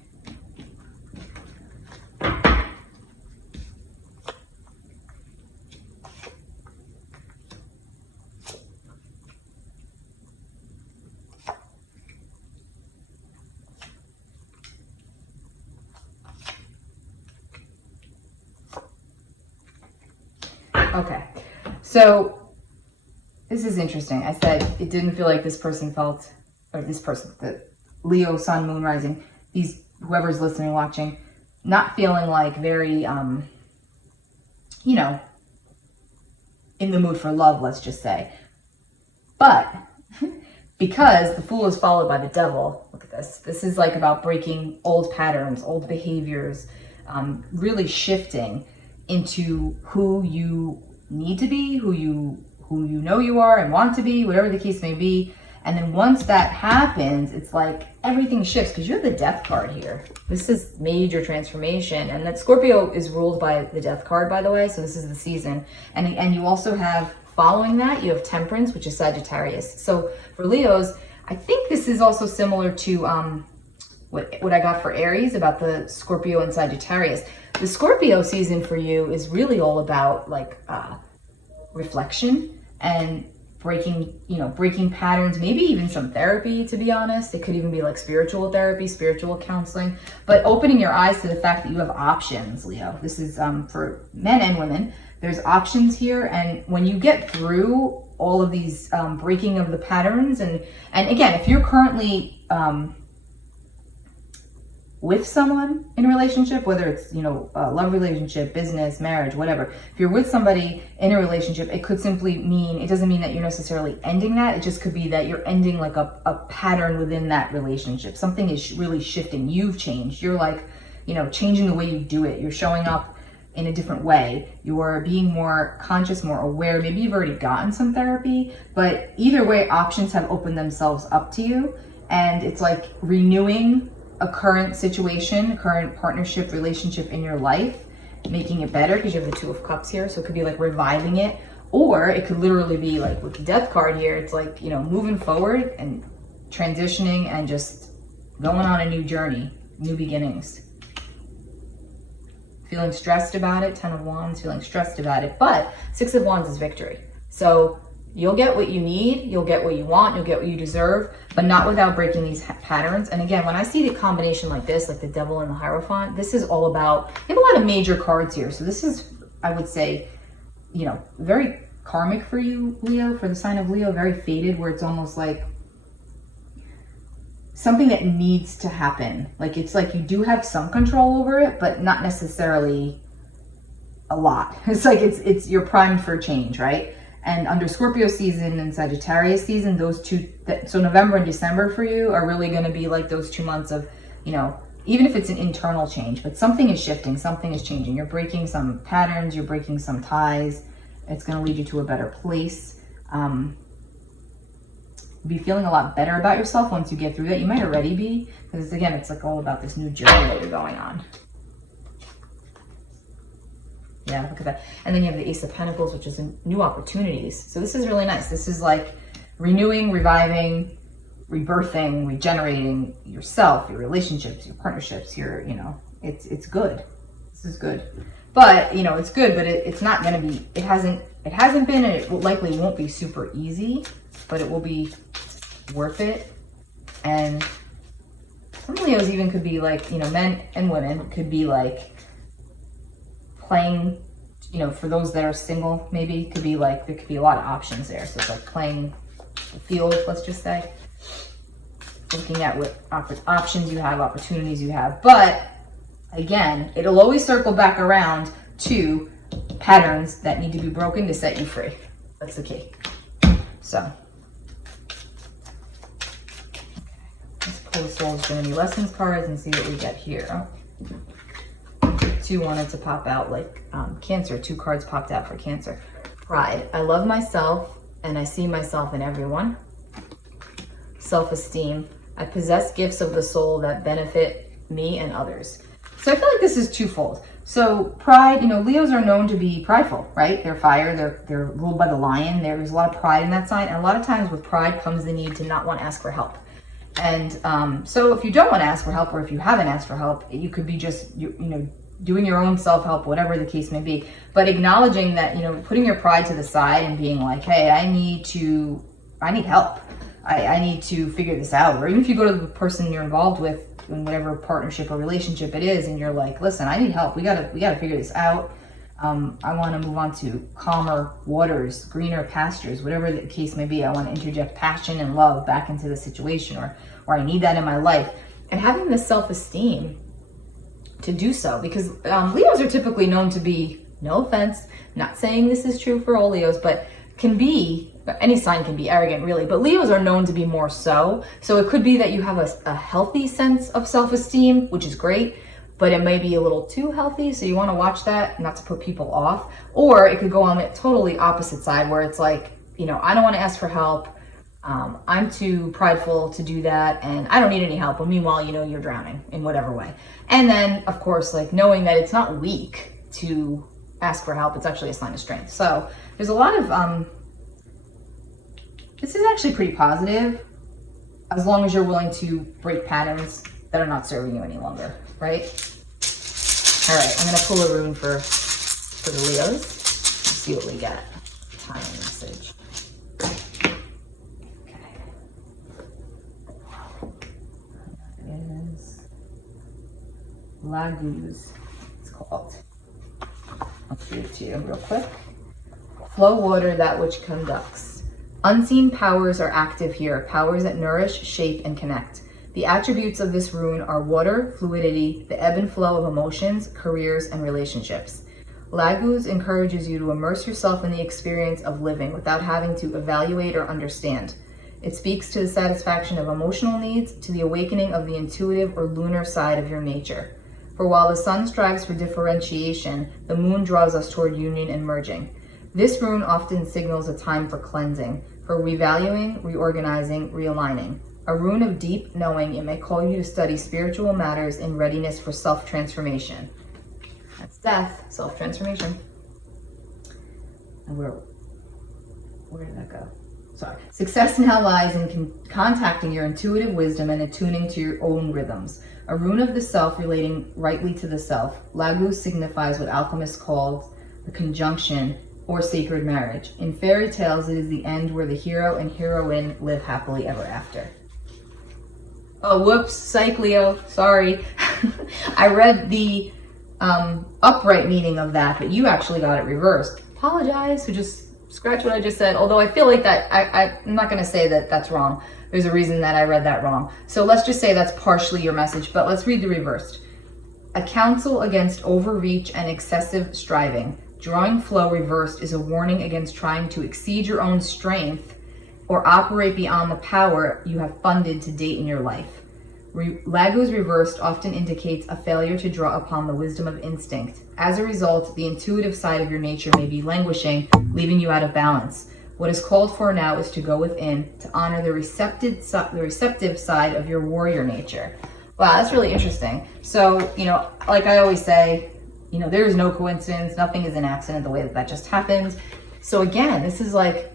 Okay, so this is interesting. I said it didn't feel like this person felt, or this person, the Leo, Sun, Moon, Rising, these, whoever's listening, watching, not feeling like very, you know, in the mood for love, let's just say. But because the Fool is followed by the Devil, look at this. This is like about breaking old patterns, old behaviors, really shifting into who you need to be, who you know you are and want to be, whatever the case may be. And then once that happens, it's like everything shifts because you have the Death card here. This is major transformation, and that Scorpio is ruled by the Death card, by the way. So this is the season, and you also have, following that, you have Temperance, which is Sagittarius. So for Leos, I think this is also similar to what I got for Aries about the Scorpio and Sagittarius. The Scorpio season for you is really all about like reflection and breaking patterns, maybe even some therapy, to be honest. It could even be like spiritual therapy, spiritual counseling, but opening your eyes to the fact that you have options, Leo. This is for men and women. There's options here, and when you get through all of these breaking of the patterns, and again, if you're currently with someone in a relationship, whether it's, you know, a love relationship, business, marriage, whatever. If you're with somebody in a relationship, it could simply mean, it doesn't mean that you're necessarily ending that. It just could be that you're ending like a pattern within that relationship. Something is really shifting. You've changed. You're like, you know, changing the way you do it. You're showing up in a different way. You're being more conscious, more aware. Maybe you've already gotten some therapy, but either way, options have opened themselves up to you. And it's like renewing a current situation, a current partnership, relationship in your life, making it better, because you have the Two of Cups here. So it could be like reviving it, or it could literally be like with the Death card here, it's like, you know, moving forward and transitioning and just going on a new journey, new beginnings. Feeling stressed about it, 10 of Wands, feeling stressed about it, but 6 of Wands is victory. So you'll get what you need, you'll get what you want, you'll get what you deserve, but not without breaking these patterns. And again, when I see the combination like this, like the Devil and the Hierophant, this is all about, you have a lot of major cards here. So this is, I would say, you know, very karmic for you, Leo, for the sign of Leo, very fated, where it's almost like something that needs to happen. Like, it's like you do have some control over it, but not necessarily a lot. It's like, it's you're primed for change, right? And under Scorpio season and Sagittarius season, those two, so November and December for you are really going to be like those 2 months of, you know, even if it's an internal change, but something is shifting, something is changing. You're breaking some patterns, you're breaking some ties. It's going to lead you to a better place. Be feeling a lot better about yourself once you get through that. You might already be, because again, it's like all about this new journey that you're going on. Yeah, look at that. And then you have the Ace of Pentacles, which is new opportunities. So this is really nice. This is like renewing, reviving, rebirthing, regenerating yourself, your relationships, your partnerships, your, you know, it's good. This is good. But, you know, it's good, but it's not going to be, it hasn't it hasn't been, and it likely won't be super easy, but it will be worth it. And some Leos even could be like, you know, men and women could be like playing, you know, for those that are single, maybe could be like, there could be a lot of options there. So it's like playing the field, let's just say, looking at what options you have, opportunities you have. But again, it'll always circle back around to patterns that need to be broken to set you free. That's the key. So, let's pull the Soul's Journey Lessons cards and see what we get here. Two wanted to pop out, like Cancer. 2 cards popped out for Cancer. Pride. I love myself and I see myself in everyone. Self-esteem. I possess gifts of the soul that benefit me and others. So I feel like this is twofold. So pride, you know, Leos are known to be prideful, right? They're fire, they're ruled by the lion. There's a lot of pride in that sign. And a lot of times with pride comes the need to not want to ask for help. And so if you don't want to ask for help, or if you haven't asked for help, you could be just, you know, doing your own self-help, whatever the case may be. But acknowledging that, you know, putting your pride to the side and being like, hey, I need help. I need to figure this out. Or even if you go to the person you're involved with in whatever partnership or relationship it is, and you're like, listen, I need help. We gotta figure this out. I want to move on to calmer waters, greener pastures, whatever the case may be. I want to interject passion and love back into the situation, or I need that in my life. And having this self-esteem to do so, because Leos are typically known to be, no offense, not saying this is true for all Leos, but can be, any sign can be arrogant really, but Leos are known to be more so. So it could be that you have a healthy sense of self-esteem, which is great, but it may be a little too healthy. So you want to watch that, not to put people off. Or it could go on the totally opposite side where it's like, you know, I don't want to ask for help. I'm too prideful to do that, and I don't need any help. But meanwhile, you know, you're drowning in whatever way. And then, of course, like knowing that it's not weak to ask for help, it's actually a sign of strength. So there's a lot of, this is actually pretty positive, as long as you're willing to break patterns that are not serving you any longer, right? All right, I'm gonna pull a rune for the Leos. Let's see what we get. Timing message. Laguz, it's called. I'll read it to you real quick. Flow water, that which conducts. Unseen powers are active here, powers that nourish, shape, and connect. The attributes of this rune are water, fluidity, the ebb and flow of emotions, careers, and relationships. Laguz encourages you to immerse yourself in the experience of living without having to evaluate or understand. It speaks to the satisfaction of emotional needs, to the awakening of the intuitive or lunar side of your nature. For while the sun strives for differentiation, the moon draws us toward union and merging. This rune often signals a time for cleansing, for revaluing, reorganizing, realigning. A rune of deep knowing, it may call you to study spiritual matters in readiness for self-transformation. That's death, self-transformation. And where did that go? Sorry. Success now lies in contacting your intuitive wisdom and attuning to your own rhythms. A rune of the self relating rightly to the self. Laguz signifies what alchemists call the conjunction or sacred marriage. In fairy tales, it is the end where the hero and heroine live happily ever after. Oh, whoops, psych Leo, sorry. I read the upright meaning of that, but you actually got it reversed. Apologize, so just scratch what I just said. Although I feel like that, I'm not gonna say that that's wrong. There's a reason that I read that wrong. So let's just say that's partially your message, but let's read the reversed. A counsel against overreach and excessive striving. Drawing flow reversed is a warning against trying to exceed your own strength or operate beyond the power you have funded to date in your life. Laguz reversed often indicates a failure to draw upon the wisdom of instinct. As a result, the intuitive side of your nature may be languishing, leaving you out of balance. What is called for now is to go within, to honor the receptive side of your warrior nature. Wow, that's really interesting. So, you know, like I always say, you know, there is no coincidence. Nothing is an accident the way that just happened. So again, this is like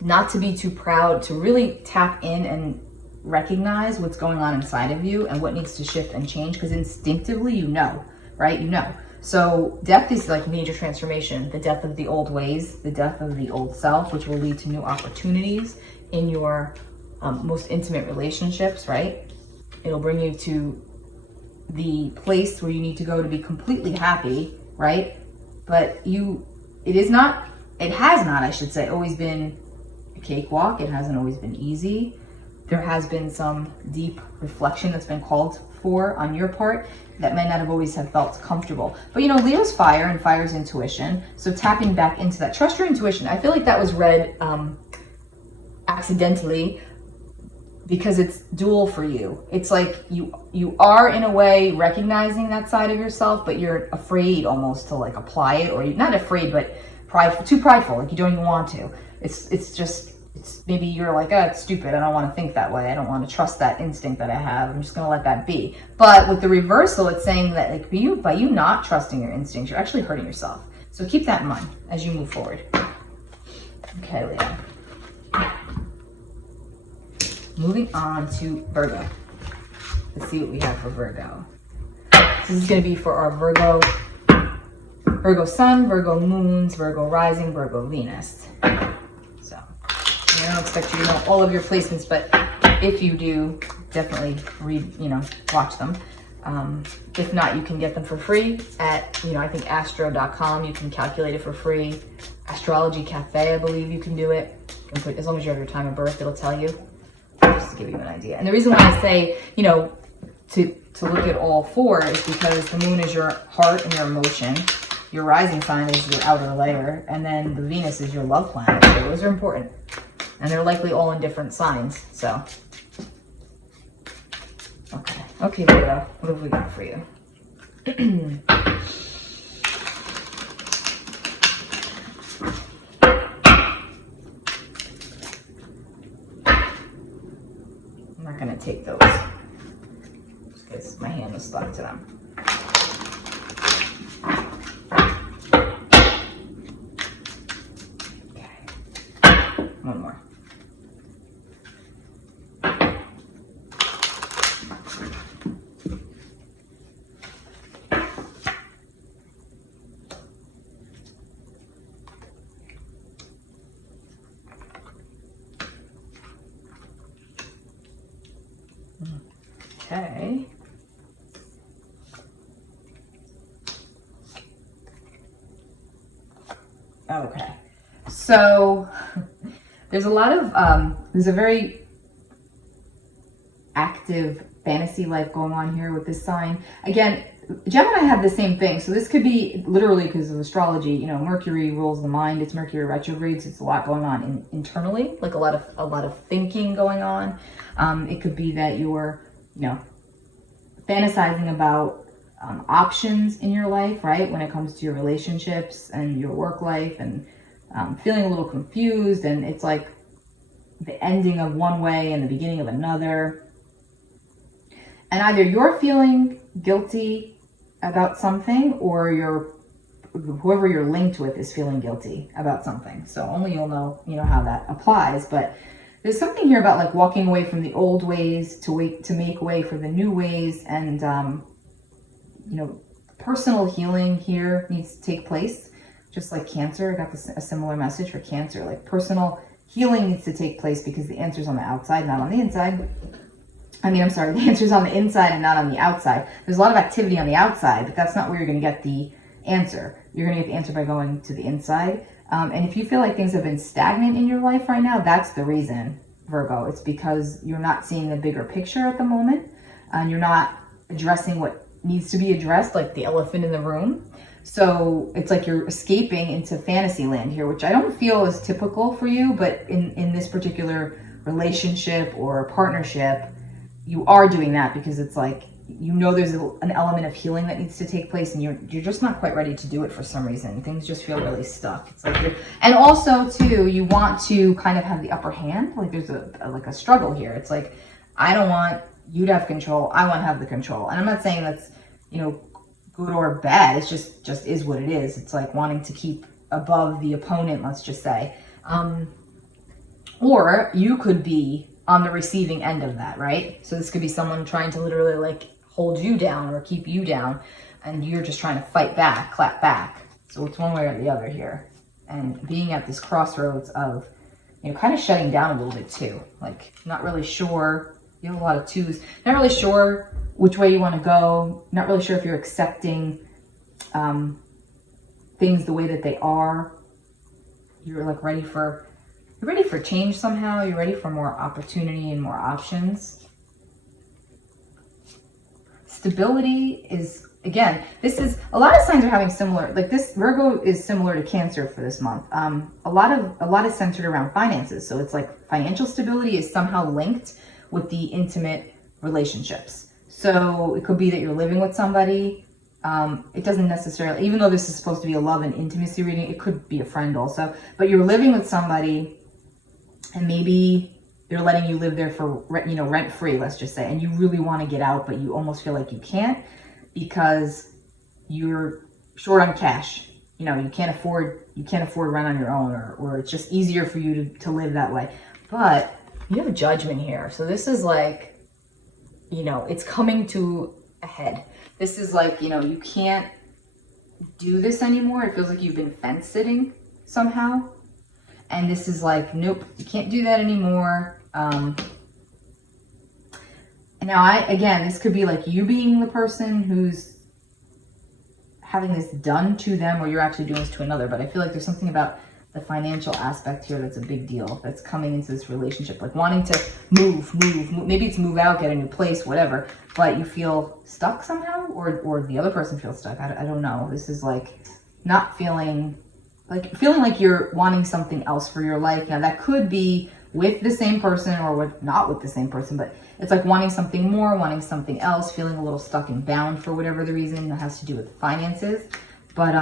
not to be too proud, to really tap in and recognize what's going on inside of you and what needs to shift and change, because instinctively you know, right? You know. So death is like major transformation, the death of the old ways, the death of the old self, which will lead to new opportunities in your most intimate relationships, right? It'll bring you to the place where you need to go to be completely happy, right? But it has not, I should say, always been a cakewalk. It hasn't always been easy. There has been some deep reflection that's been called for on your part that may not have always have felt comfortable. But you know, Leo's fire, and fire's intuition. So tapping back into that, trust your intuition. I feel like that was read accidentally because it's dual for you. It's like you are in a way recognizing that side of yourself, but you're afraid almost to like apply it, or you're not afraid, but prideful, too prideful, like you don't even want to. It's maybe you're like, oh, it's stupid. I don't want to think that way. I don't want to trust that instinct that I have. I'm just going to let that be. But with the reversal, it's saying that like by you not trusting your instincts, you're actually hurting yourself. So keep that in mind as you move forward. Okay, Leo. Moving on to Virgo. Let's see what we have for Virgo. This is going to be for our Virgo Sun, Virgo Moons, Virgo Rising, Virgo Venus. So I don't expect you to know all of your placements, but if you do, definitely watch them. If not, you can get them for free at, I think astro.com. You can calculate it for free. Astrology Cafe, I believe you can do it. You can put, as long as you have your time of birth, it'll tell you. Just to give you an idea. And the reason why I say, to look at all four is because the moon is your heart and your emotion. Your rising sign is your outer layer. And then the Venus is your love planet. So those are important. And they're likely all in different signs. So, okay. Okay, Virgo, what have we got for you? I'm not going to take those because my hand was stuck to them. Okay. One more. Okay. Okay. So there's a lot of, there's a very active fantasy life going on here with this sign. Again, Gemini have the same thing. So this could be literally because of astrology, Mercury rules the mind. It's Mercury retrograde. So it's a lot going on internally, like a lot of thinking going on. It could be that you're, fantasizing about options in your life, right? When it comes to your relationships and your work life, and feeling a little confused, and it's like the ending of one way and the beginning of another. And either you're feeling guilty about something, or whoever you're linked with is feeling guilty about something. So only you'll know, how that applies. But there's something here about like walking away from the old ways to make way for the new ways. And, personal healing here needs to take place. Just like Cancer, I got a similar message for Cancer. Like personal healing needs to take place because the answer's on the outside, not on the inside. The answer's on the inside and not on the outside. There's a lot of activity on the outside, but that's not where you're going to get the answer. You're going to get the answer by going to the inside. And if you feel like things have been stagnant in your life right now, that's the reason, Virgo. It's because you're not seeing the bigger picture at the moment, and you're not addressing what needs to be addressed, like the elephant in the room. So it's like you're escaping into fantasy land here, which I don't feel is typical for you, but in this particular relationship or partnership, you are doing that because it's like, there's an element of healing that needs to take place, and you're just not quite ready to do it for some reason. Things just feel really stuck. It's like and also too, you want to kind of have the upper hand. Like there's a struggle here. It's like, I don't want you to have control. I want to have the control. And I'm not saying that's, good or bad. It's just is what it is. It's like wanting to keep above the opponent, let's just say. Or you could be on the receiving end of that, right? So this could be someone trying to literally like hold you down or keep you down. and you're just trying to fight back, clap back. So it's one way or the other here. And being at this crossroads of, you know, kind of shutting down a little bit too. Like, not really sure. You have a lot of twos. Not really sure which way you want to go. Not really sure if you're accepting things the way that they are. You're like ready for change somehow. You're ready for more opportunity and more options. Stability is, again, this is, a lot of signs are having similar, like this Virgo is similar to Cancer for this month. A lot is centered around finances. So it's like financial stability is somehow linked with the intimate relationships. So it could be that you're living with somebody. It doesn't necessarily, even though this is supposed to be a love and intimacy reading, it could be a friend also, but you're living with somebody and maybe they're letting you live there for, you know, rent free, let's just say, and you really want to get out, but you almost feel like you can't because you're short on cash. You know, you can't afford rent on your own, or it's just easier for you to live that way. But you have judgment here. So this is like, you know, it's coming to a head. This is like, you know, you can't do this anymore. It feels like you've been fence sitting somehow. And this is like, nope, you can't do that anymore. And now again, this could be like you being the person who's having this done to them, or you're actually doing this to another. But I feel like there's something about the financial aspect here that's a big deal, that's coming into this relationship, like wanting to move. Maybe it's move out, get a new place, whatever, but you feel stuck somehow, or the other person feels stuck. I don't know. This is like not feeling like you're wanting something else for your life. Now that could be with the same person or not with the same person, but it's like wanting something more, wanting something else, feeling a little stuck and bound for whatever the reason that has to do with finances. But,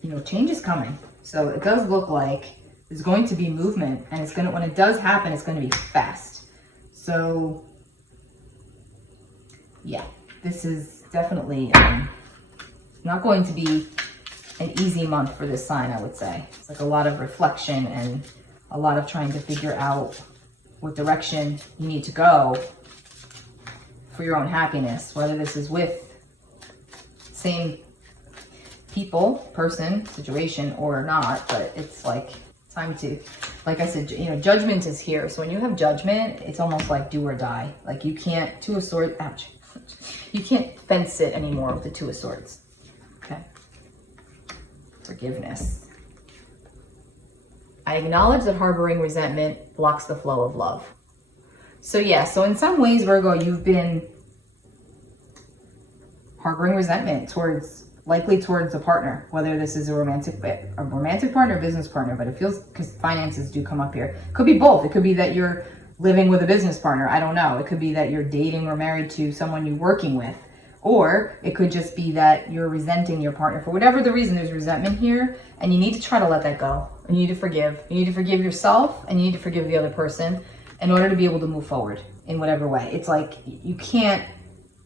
you know, change is coming. So it does look like there's going to be movement, and it's going to, when it does happen, it's going to be fast. So yeah, this is definitely not going to be an easy month for this sign, I would say. It's like a lot of reflection and a lot of trying to figure out what direction you need to go for your own happiness, whether this is with same people, person, situation, or not. But it's like time to, like I said, you know, judgment is here. So when you have judgment, it's almost like do or die. Like you can't, Two of Swords, ouch. You can't fence it anymore with the Two of Swords. Okay. Forgiveness. I acknowledge that harboring resentment blocks the flow of love. So yeah, so in some ways, Virgo, you've been harboring resentment likely towards a partner, whether this is a romantic partner, business partner, but it feels, because finances do come up here. Could be both. It could be that you're living with a business partner. I don't know. It could be that you're dating or married to someone you're working with. Or it could just be that you're resenting your partner. For whatever the reason, there's resentment here, and you need to try to let that go. You need to forgive. You need to forgive yourself, and you need to forgive the other person in order to be able to move forward in whatever way. It's like you can't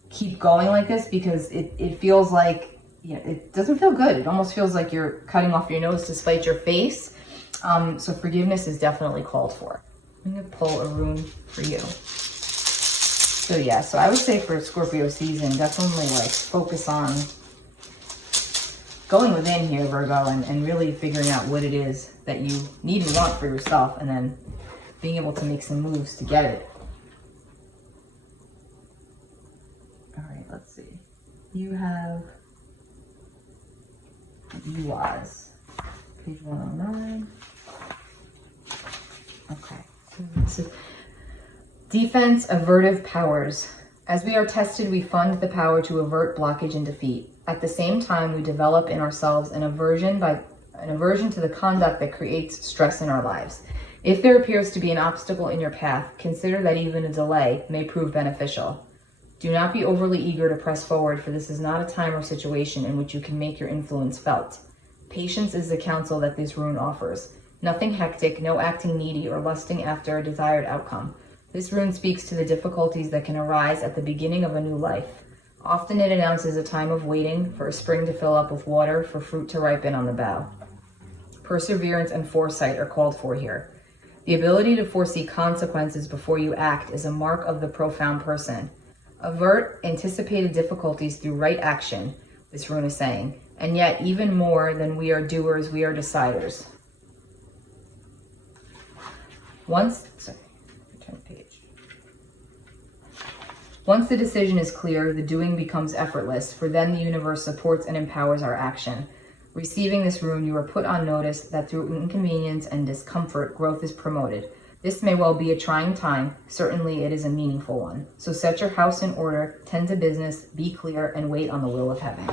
keep going like this, because it feels like, you know, it doesn't feel good. It almost feels like you're cutting off your nose to spite your face. So forgiveness is definitely called for. I'm going to pull a rune for you. So yeah, so I would say for Scorpio season, definitely like focus on going within here, Virgo, and really figuring out what it is that you need and want for yourself, and then being able to make some moves to get it. All right, let's see. You have UIs, page 109. Okay, so this is defense, avertive powers. As we are tested, we fund the power to avert blockage and defeat. At the same time, we develop in ourselves an aversion to the conduct that creates stress in our lives. If there appears to be an obstacle in your path, consider that even a delay may prove beneficial. Do not be overly eager to press forward, for this is not a time or situation in which you can make your influence felt. Patience is the counsel that this rune offers. Nothing hectic, no acting needy or lusting after a desired outcome. This rune speaks to the difficulties that can arise at the beginning of a new life. Often it announces a time of waiting for a spring to fill up with water, for fruit to ripen on the bough. Perseverance and foresight are called for here. The ability to foresee consequences before you act is a mark of the profound person. Avert anticipated difficulties through right action. this rune is saying. And yet, even more than we are doers, we are deciders. Once the decision is clear, the doing becomes effortless, for then the universe supports and empowers our action. Receiving this rune, you are put on notice that through inconvenience and discomfort, growth is promoted. This may well be a trying time. Certainly it is a meaningful one. So set your house in order, tend to business, be clear, and wait on the will of heaven.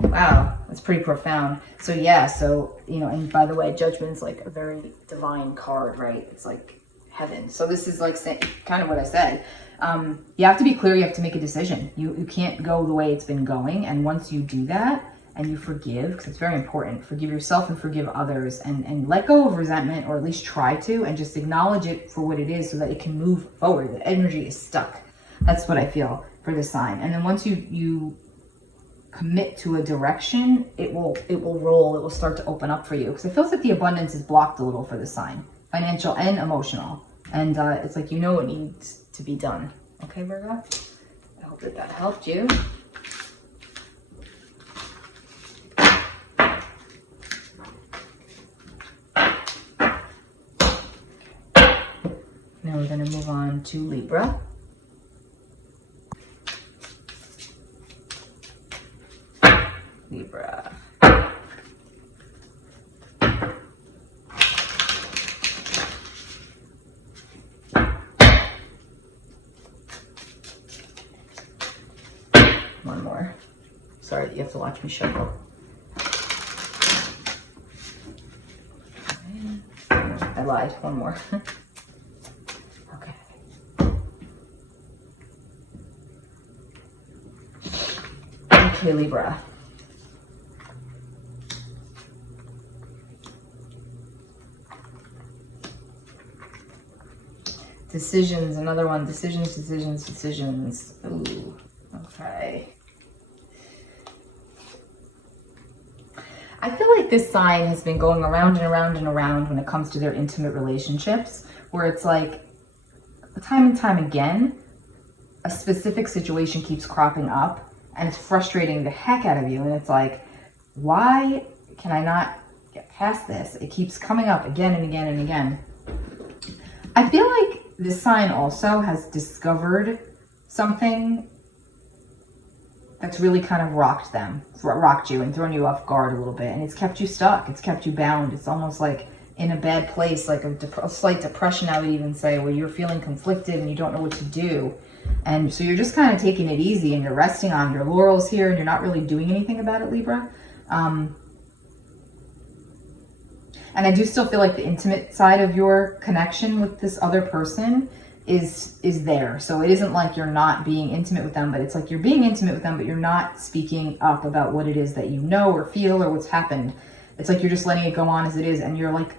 Wow, that's pretty profound. So yeah, and by the way, Judgment's like a very divine card, right? It's like heaven. So this is like kind of what I said. You have to be clear, you have to make a decision. You can't go the way it's been going. And once you do that and you forgive, because it's very important, forgive yourself and forgive others, and let go of resentment, or at least try to, and just acknowledge it for what it is so that it can move forward. The energy is stuck. That's what I feel for this sign. And then once you commit to a direction, it will roll, it will start to open up for you. Because it feels like the abundance is blocked a little for this sign, financial and emotional. And it's like, what needs to be done. Okay, Virgo? I hope that helped you. Now we're going to move on to Libra. Libra. One more. Sorry that you have to watch me shuffle. I lied. One more. Okay. Okay, Libra. Decisions, another one. Decisions. Ooh, okay. I feel like this sign has been going around and around and around when it comes to their intimate relationships, where it's like time and time again, a specific situation keeps cropping up and it's frustrating the heck out of you. And it's like, why can I not get past this? It keeps coming up again and again and again. I feel like this sign also has discovered something that's really kind of rocked you and thrown you off guard a little bit. And it's kept you stuck. It's kept you bound. It's almost like in a bad place, like a slight depression, I would even say, where you're feeling conflicted and you don't know what to do. And so you're just kind of taking it easy and you're resting on your laurels here and you're not really doing anything about it, Libra. And I do still feel like the intimate side of your connection with this other person is there. So it isn't like you're not being intimate with them, but it's like you're being intimate with them, but you're not speaking up about what it is that you know or feel or what's happened. It's like you're just letting it go on as it is, and you're like,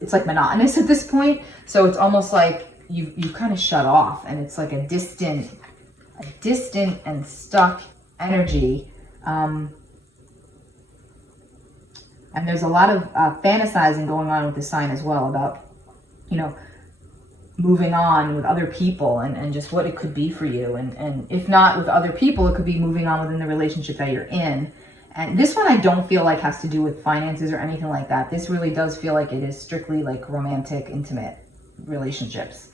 it's like monotonous at this point. So it's almost like you kind of shut off, and it's like a distant and stuck energy. And there's a lot of fantasizing going on with this sign as well about, moving on with other people and just what it could be for you. And if not with other people, it could be moving on within the relationship that you're in. And this one I don't feel like has to do with finances or anything like that. This really does feel like it is strictly like romantic, intimate relationships.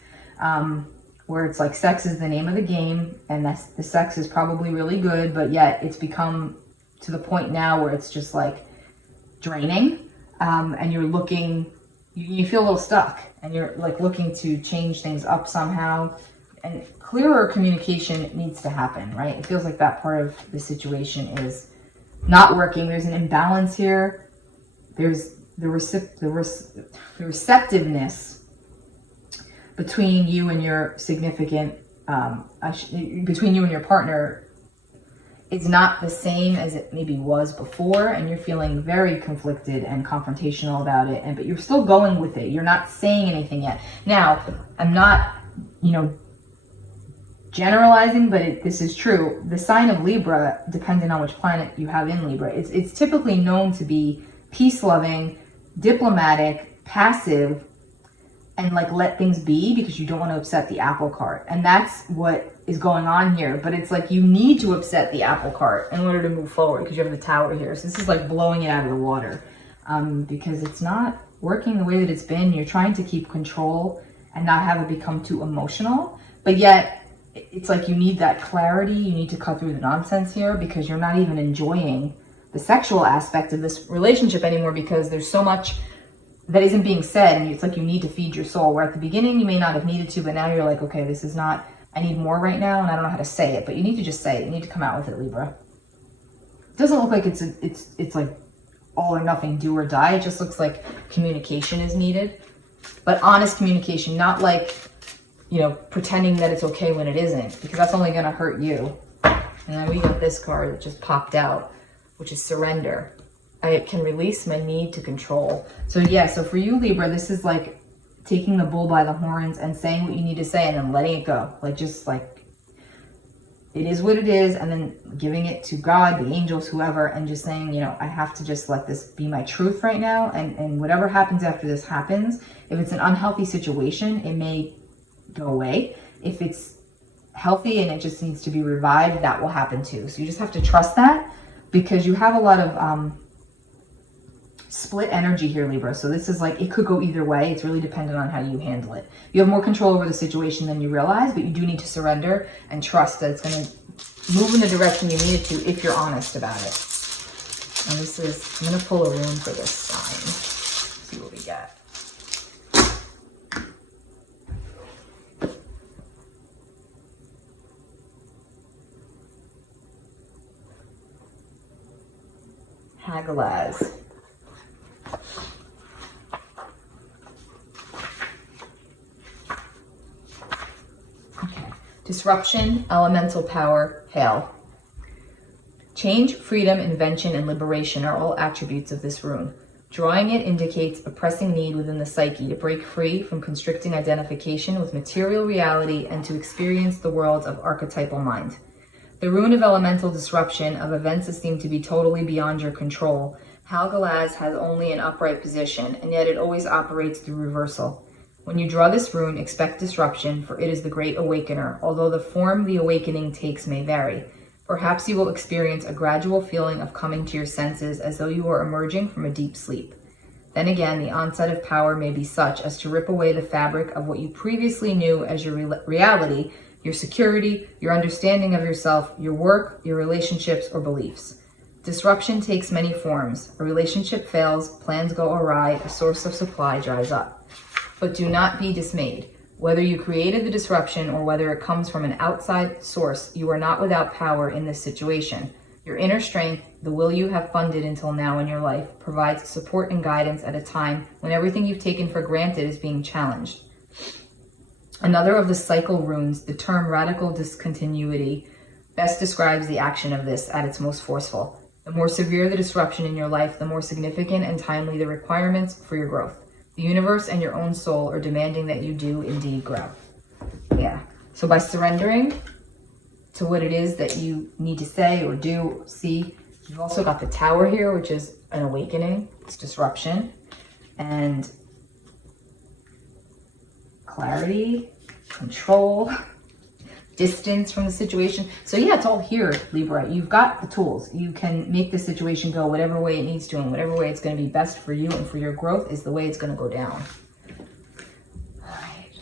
Where it's like sex is the name of the game, and the sex is probably really good, but yet it's become to the point now where it's just like draining, and you're looking, you feel a little stuck, and you're like looking to change things up somehow, and clearer communication needs to happen, right? It feels like that part of the situation is not working. There's an imbalance here. There's the receptiveness between you and your significant, between you and your partner, it's not the same as it maybe was before, and you're feeling very conflicted and confrontational about it, but you're still going with it. You're not saying anything yet. Now, I'm not, generalizing, but this is true. The sign of Libra, depending on which planet you have in Libra, it's typically known to be peace-loving, diplomatic, passive, and like let things be because you don't want to upset the apple cart. And that's what is going on here, but it's like you need to upset the apple cart in order to move forward because you have the Tower here. So this is like blowing it out of the water because it's not working the way that it's been. You're trying to keep control and not have it become too emotional, but yet it's like you need that clarity. You need to cut through the nonsense here because you're not even enjoying the sexual aspect of this relationship anymore because there's so much that isn't being said, and it's like you need to feed your soul, where at the beginning you may not have needed to, but now you're like, okay, this is not, I need more right now, and I don't know how to say it, but you need to just say it. You need to come out with it, Libra. It doesn't look like it's like all or nothing, do or die. It just looks like communication is needed, but honest communication, not like, you know, pretending that it's okay when it isn't, because that's only going to hurt you. And then we got this card that just popped out, which is surrender. I can release my need to control. So yeah, so for you, Libra, this is like taking the bull by the horns and saying what you need to say and then letting it go. Like, just like, it is what it is, and then giving it to God, the angels, whoever, and just saying, you know, I have to just let this be my truth right now, and whatever happens after this happens. If it's an unhealthy situation, it may go away. If it's healthy and it just needs to be revived, that will happen too. So you just have to trust that, because you have a lot of split energy here, Libra. So this is like, it could go either way. It's really dependent on how you handle it. You have more control over the situation than you realize, but you do need to surrender and trust that it's going to move in the direction you need it to if you're honest about it. And this is, I'm going to pull a rune for this sign. See what we get. Hagalaz. Okay. Disruption, elemental power, hail. Change, freedom, invention, and liberation are all attributes of this rune. Drawing it indicates a pressing need within the psyche to break free from constricting identification with material reality and to experience the worlds of archetypal mind. The rune of elemental disruption of events that seem to be totally beyond your control. Halgalaz has only an upright position, and yet it always operates through reversal. When you draw this rune, expect disruption, for it is the great awakener, although the form the awakening takes may vary. Perhaps you will experience a gradual feeling of coming to your senses as though you are emerging from a deep sleep. Then again, the onset of power may be such as to rip away the fabric of what you previously knew as your reality, your security, your understanding of yourself, your work, your relationships, or beliefs. Disruption takes many forms. A relationship fails, plans go awry, a source of supply dries up. But do not be dismayed. Whether you created the disruption or whether it comes from an outside source, you are not without power in this situation. Your inner strength, the will you have funded until now in your life, provides support and guidance at a time when everything you've taken for granted is being challenged. Another of the cycle runes, the term radical discontinuity, best describes the action of this at its most forceful. The more severe the disruption in your life, the more significant and timely the requirements for your growth. The universe and your own soul are demanding that you do indeed grow. Yeah. So by surrendering to what it is that you need to say or do, or see, you've also got the Tower here, which is an awakening. It's disruption and clarity, control, distance from the situation. So yeah, it's all here, Libra. You've got the tools. You can make the situation go whatever way it needs to, and whatever way it's going to be best for you and for your growth is the way it's going to go down. All right.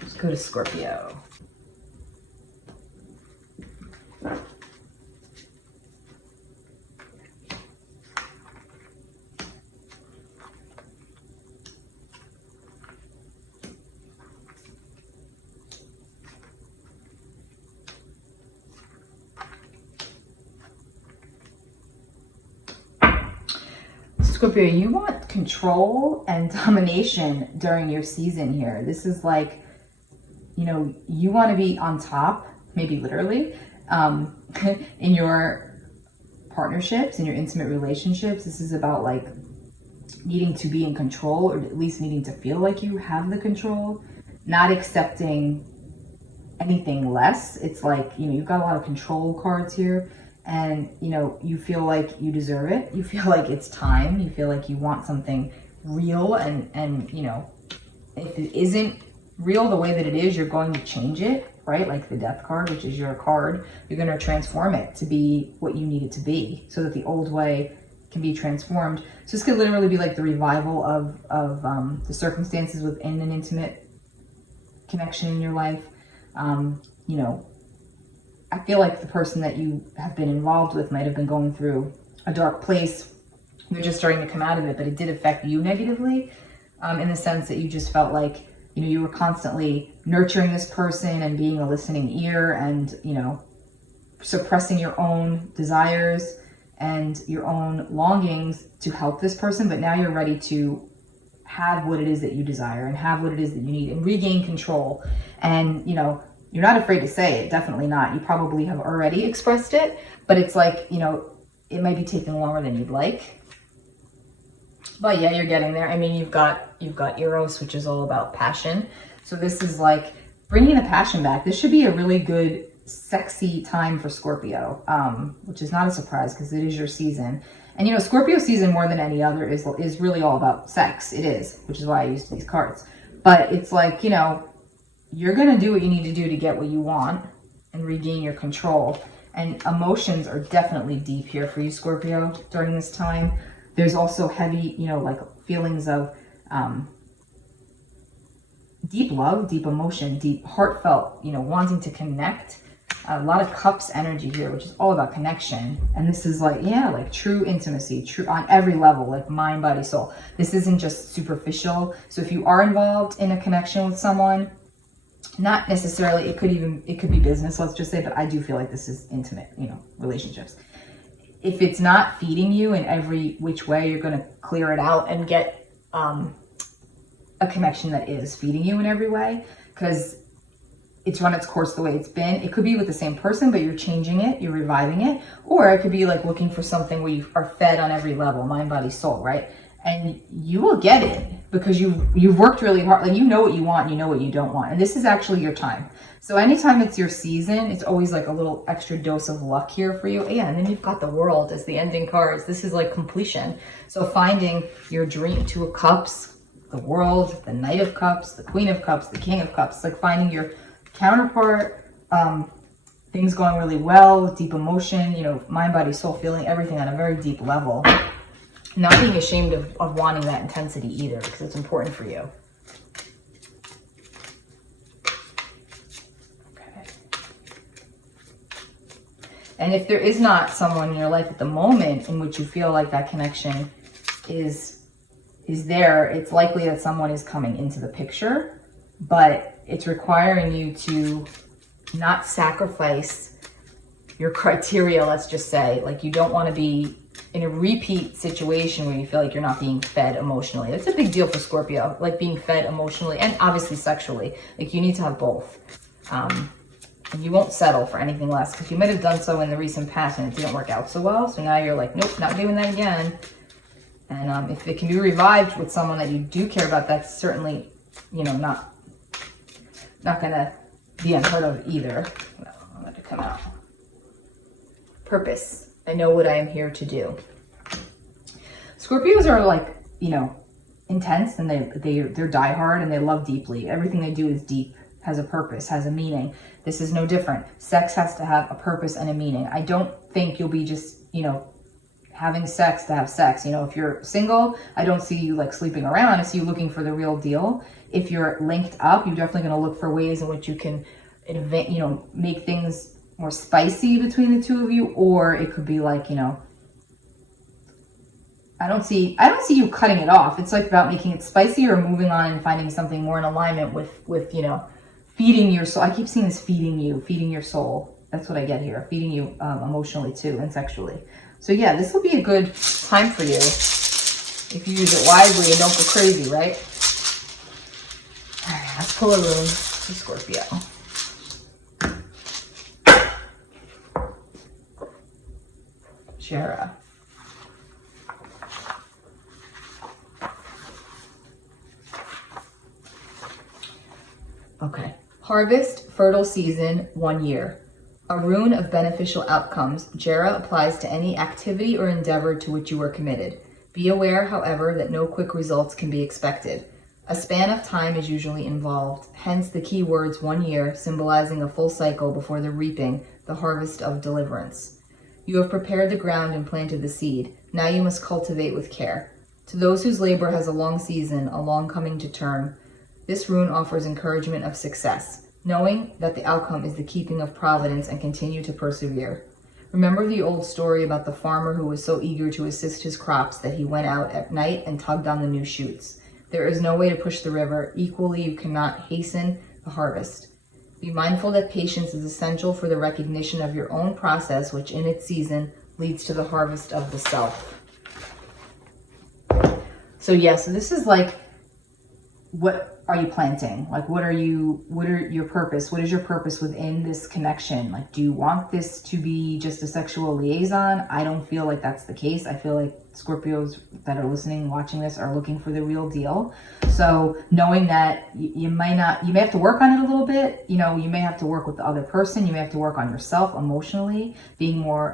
Let's go to Scorpio. Scorpio, you want control and domination during your season here. This is like, you know, you want to be on top, maybe literally, in your partnerships, in your intimate relationships. This is about like needing to be in control, or at least needing to feel like you have the control, not accepting anything less. It's like, you know, you've got a lot of control cards here. And, you know, you feel like you deserve it. You feel like it's time. You feel like you want something real, and you know, if it isn't real the way that it is, you're going to change it, right? Like the Death card, which is your card, you're going to transform it to be what you need it to be, so that the old way can be transformed. So this could literally be like the revival of the circumstances within an intimate connection in your life. You know, I feel like the person that you have been involved with might have been going through a dark place. They're just starting to come out of it, but it did affect you negatively, in the sense that you just felt like, you know, you were constantly nurturing this person and being a listening ear, and, you know, suppressing your own desires and your own longings to help this person. But now you're ready to have what it is that you desire and have what it is that you need and regain control. And, you know, you're not afraid to say it. Definitely not. You probably have already expressed it, but it's like, you know, it might be taking longer than you'd like. But yeah, you're getting there. I mean, you've got Eros, which is all about passion. So this is like bringing the passion back. This should be a really good, sexy time for Scorpio, which is not a surprise because it is your season. And, you know, Scorpio season more than any other is really all about sex. It is, which is why I used these cards. But it's like, you know, you're going to do what you need to do to get what you want and regain your control. And emotions are definitely deep here for you, Scorpio, during this time. There's also heavy, you know, like feelings of deep love, deep emotion, deep heartfelt, you know, wanting to connect. A lot of cups energy here, which is all about connection. And this is like, yeah, like true intimacy, true on every level, like mind, body, soul. This isn't just superficial. So if you are involved in a connection with someone, not necessarily, it could be business, let's just say, but I do feel like this is intimate, you know, relationships. If it's not feeding you in every which way, you're going to clear it out and get a connection that is feeding you in every way, because it's run its course the way it's been. It could be with the same person, but you're changing it, you're reviving it. Or it could be like looking for something where you are fed on every level, mind, body, soul, right? And you will get it because you've worked really hard. Like, you know what you want, you know what you don't want. And this is actually your time. So anytime it's your season, it's always like a little extra dose of luck here for you. Yeah, and then you've got the World as the ending cards. This is like completion. So finding your dream, Two of Cups, the World, the Knight of Cups, the Queen of Cups, the King of Cups, like finding your counterpart, things going really well, deep emotion, you know, mind, body, soul, feeling everything on a very deep level. Not being ashamed of wanting that intensity either, because it's important for you. Okay. And if there is not someone in your life at the moment in which you feel like that connection is there, it's likely that someone is coming into the picture, but it's requiring you to not sacrifice your criteria, let's just say. Like, you don't want to be in a repeat situation where you feel like you're not being fed emotionally. That's a big deal for Scorpio, like being fed emotionally and obviously sexually. Like, you need to have both. And you won't settle for anything less, because you might have done so in the recent past and it didn't work out so well. So now you're like, nope, not doing that again. And if it can be revived with someone that you do care about, that's certainly, you know, not gonna be unheard of either. No, I'll let it come out. Purpose. I know what I am here to do. Scorpios are like, you know, intense, and they're diehard, and they love deeply. Everything they do is deep, has a purpose, has a meaning. This is no different. Sex has to have a purpose and a meaning. I don't think you'll be just, you know, having sex to have sex. You know, if you're single, I don't see you like sleeping around. I see you looking for the real deal. If you're linked up, you're definitely going to look for ways in which you can, you know, make things more spicy between the two of you. Or it could be like, you know, I don't see you cutting it off. It's like about making it spicy or moving on and finding something more in alignment with, you know, feeding your soul. I keep seeing this feeding your soul. That's what I get here. Feeding you emotionally too, and sexually. So yeah, this will be a good time for you if you use it wisely and don't go crazy, right? All right, let's pull a rune for Scorpio. Jera. Okay. Harvest, fertile season, 1 year. A rune of beneficial outcomes. Jera applies to any activity or endeavor to which you are committed. Be aware, however, that no quick results can be expected. A span of time is usually involved, hence the key words 1 year, symbolizing a full cycle before the reaping, the harvest of deliverance. You have prepared the ground and planted the seed. Now you must cultivate with care. To those whose labor has a long season, a long coming to term, this rune offers encouragement of success, knowing that the outcome is the keeping of providence, and continue to persevere. Remember the old story about the farmer who was so eager to assist his crops that he went out at night and tugged on the new shoots. There is no way to push the river. Equally, you cannot hasten the harvest. Be mindful that patience is essential for the recognition of your own process, which in its season leads to the harvest of the self. So so this is like, what are you planting? Like, what are your purpose? What is your purpose within this connection? Like, do you want this to be just a sexual liaison? I don't feel like that's the case. I feel like Scorpios that are listening, watching this, are looking for the real deal. So knowing that you may have to work on it a little bit. You know, you may have to work with the other person. You may have to work on yourself emotionally, being more,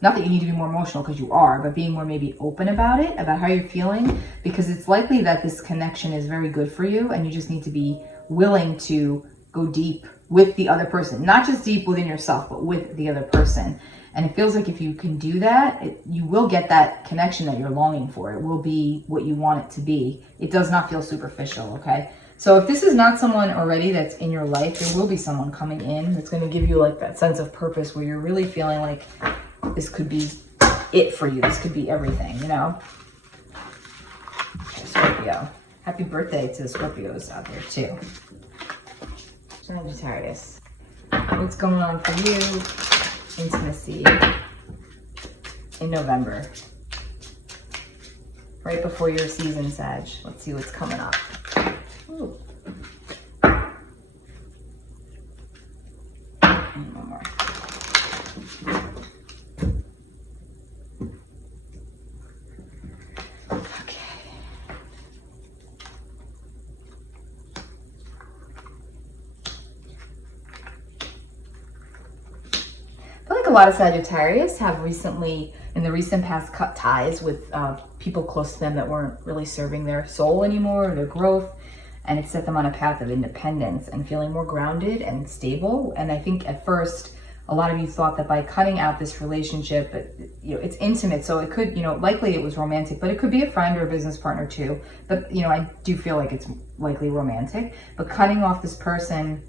not that you need to be more emotional, because you are, but being more maybe open about it, about how you're feeling, because it's likely that this connection is very good for you, and you just need to be willing to go deep with the other person, not just deep within yourself, but with the other person. And it feels like if you can do that, you will get that connection that you're longing for. It will be what you want it to be. It does not feel superficial, okay? So if this is not someone already that's in your life, there will be someone coming in that's going to give you like that sense of purpose, where you're really feeling like this could be it for you. This could be everything, you know? Okay, Scorpio. Happy birthday to the Scorpios out there too. Sagittarius. What's going on for you? Intimacy in November. Right before your season, Sag. Let's see what's coming up. Ooh. And one more. A lot of Sagittarius have recently, in the recent past, cut ties with people close to them that weren't really serving their soul anymore, or their growth, and it set them on a path of independence and feeling more grounded and stable. And I think at first, a lot of you thought that by cutting out this relationship, it's intimate, so it could, likely it was romantic, but it could be a friend or a business partner too. But, I do feel like it's likely romantic. But cutting off this person,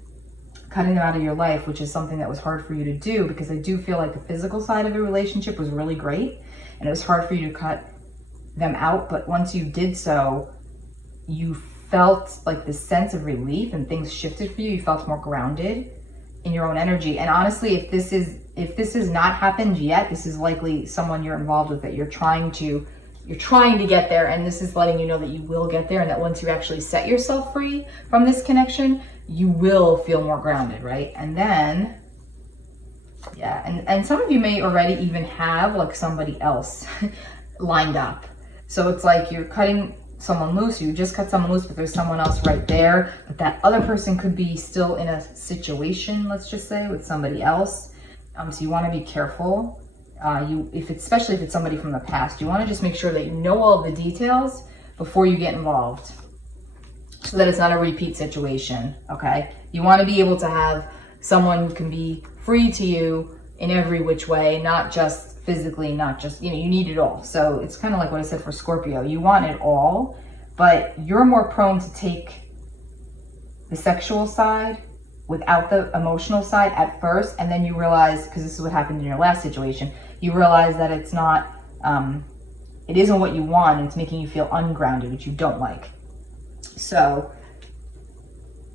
cutting them out of your life, which is something that was hard for you to do, because I do feel like the physical side of the relationship was really great, and it was hard for you to cut them out. But once you did so, you felt like this sense of relief, and things shifted for you. You felt more grounded in your own energy. And honestly, if this has not happened yet, this is likely someone you're involved with that you're trying to get there, and this is letting you know that you will get there, and that once you actually set yourself free from this connection, you will feel more grounded, right? And then, and some of you may already even have like somebody else lined up. So it's like you're cutting someone loose, you just cut someone loose, but there's someone else right there. But that other person could be still in a situation, let's just say, with somebody else. So you want to be careful. Especially if it's somebody from the past, you want to just make sure that you know all of the details before you get involved, so that it's not a repeat situation, okay? You want to be able to have someone who can be free to you in every which way, not just physically, not just, you need it all. So it's kind of like what I said for Scorpio. You want it all, but you're more prone to take the sexual side without the emotional side at first, and then you realize, because this is what happened in your last situation, you realize that it's not, it isn't what you want, and it's making you feel ungrounded, which you don't like. So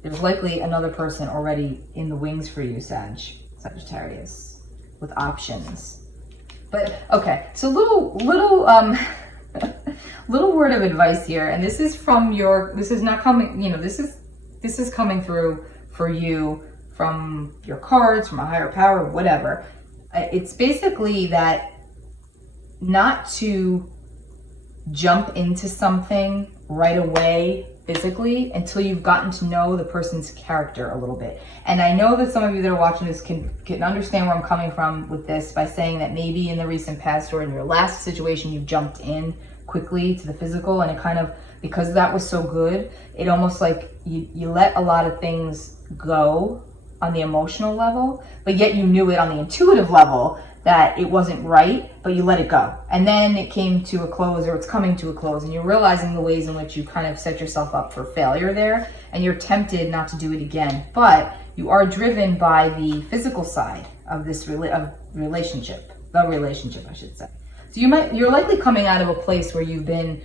there's likely another person already in the wings for you, Sagittarius, with options. But okay, so little little word of advice here, and this is from this is not coming, this is coming through for you from your cards, from a higher power, whatever. It's basically that not to jump into something right away physically until you've gotten to know the person's character a little bit. And I know that some of you that are watching this can understand where I'm coming from with this by saying that maybe in the recent past or in your last situation, you've jumped in quickly to the physical, and it kind of, because that was so good, it almost like you let a lot of things go on the emotional level, but yet you knew it on the intuitive level that it wasn't right, but you let it go. And then it came to a close, or it's coming to a close, and you're realizing the ways in which you kind of set yourself up for failure there, and you're tempted not to do it again. But you are driven by the physical side of this relationship, I should say. So you're likely coming out of a place where you've been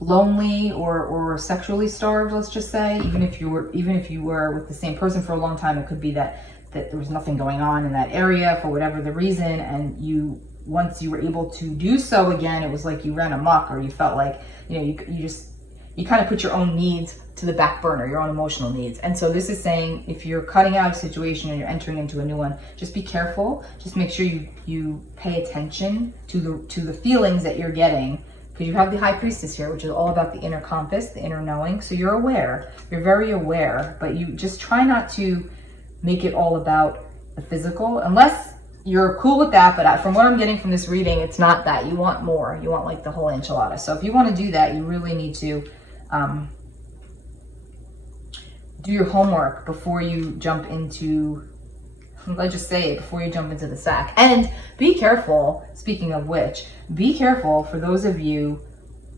lonely or sexually starved, let's just say. Even if you were with the same person for a long time, it could be that there was nothing going on in that area for whatever the reason, and once you were able to do so again, it was like you ran amok, or you felt like, you kind of put your own needs to the back burner, your own emotional needs. And so this is saying, if you're cutting out a situation and you're entering into a new one, just be careful. Just make sure you pay attention to the feelings that you're getting, because you have the High Priestess here, which is all about the inner compass, the inner knowing. So you're aware, you're very aware, but you just try not to make it all about the physical, unless you're cool with that. But from what I'm getting from this reading, it's not that. You want more. You want like the whole enchilada. So if you want to do that, you really need to do your homework before you jump into, let's just say it, before you jump into the sack. And be careful, speaking of which, be careful for those of you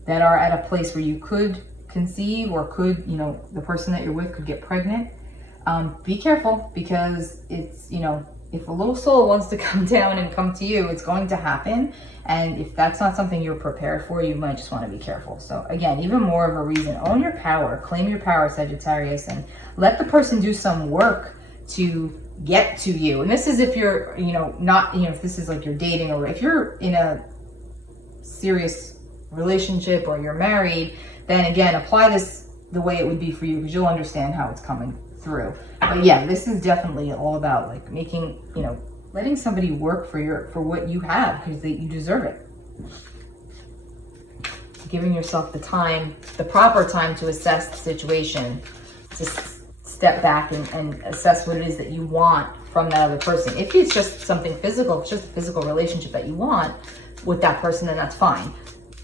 that are at a place where you could conceive, or could, the person that you're with could get pregnant. Be careful, because it's, if a little soul wants to come down and come to you, it's going to happen. And if that's not something you're prepared for, you might just want to be careful. So again, even more of a reason, own your power, claim your power, Sagittarius, and let the person do some work to get to you. And this is if you're, not, if this is like you're dating, or if you're in a serious relationship or you're married, then again, apply this the way it would be for you, because you'll understand how it's coming through. But yeah, this is definitely all about like making, letting somebody work for what you have, because you deserve it. Giving yourself the time, the proper time to assess the situation, to step back and assess what it is that you want from that other person. If it's just something physical, if it's just a physical relationship that you want with that person, then that's fine.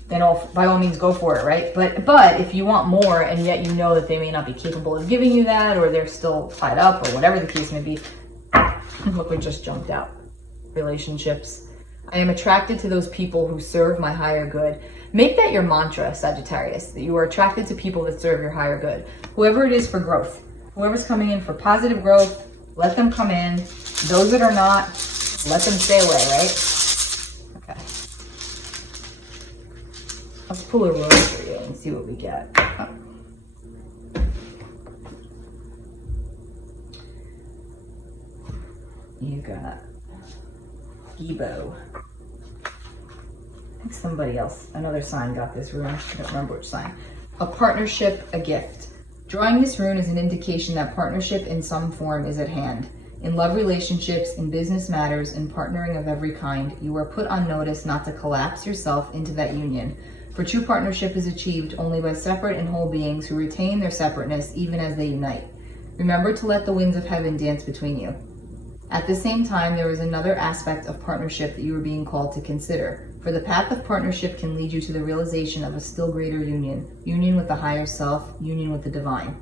Then by all means go for it, right? But if you want more, and yet you know that they may not be capable of giving you that, or they're still tied up, or whatever the case may be. Look, we just jumped out. Relationships. I am attracted to those people who serve my higher good. Make that your mantra, Sagittarius, that you are attracted to people that serve your higher good. Whoever it is for growth. Whoever's coming in for positive growth, let them come in. Those that are not, let them stay away, right? Let's pull a rose for you and see what we get. You got Ebo. I think somebody else, another sign got this rune. I don't remember which sign. A partnership, a gift. Drawing this rune is an indication that partnership in some form is at hand. In love relationships, in business matters, in partnering of every kind, you are put on notice not to collapse yourself into that union. For true partnership is achieved only by separate and whole beings who retain their separateness even as they unite. Remember to let the winds of heaven dance between you. At the same time, there is another aspect of partnership that you are being called to consider. For the path of partnership can lead you to the realization of a still greater union with the higher self, union with the divine.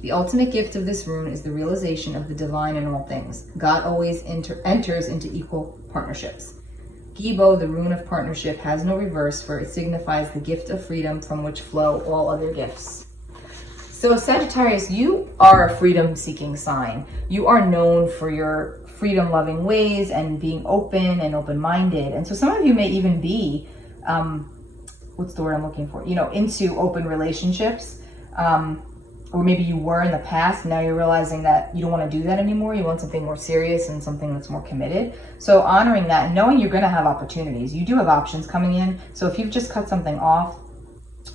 The ultimate gift of this rune is the realization of the divine in all things. God always enters into equal partnerships. Gibo, the rune of partnership, has no reverse, for it signifies the gift of freedom from which flow all other gifts. So Sagittarius, you are a freedom-seeking sign. You are known for your freedom-loving ways and being open and open-minded. And so some of you may even be, what's the word I'm looking for? Into open relationships. Or maybe you were in the past, now you're realizing that you don't want to do that anymore. You want something more serious and something that's more committed. So honoring that and knowing you're going to have opportunities. You do have options coming in. So if you've just cut something off,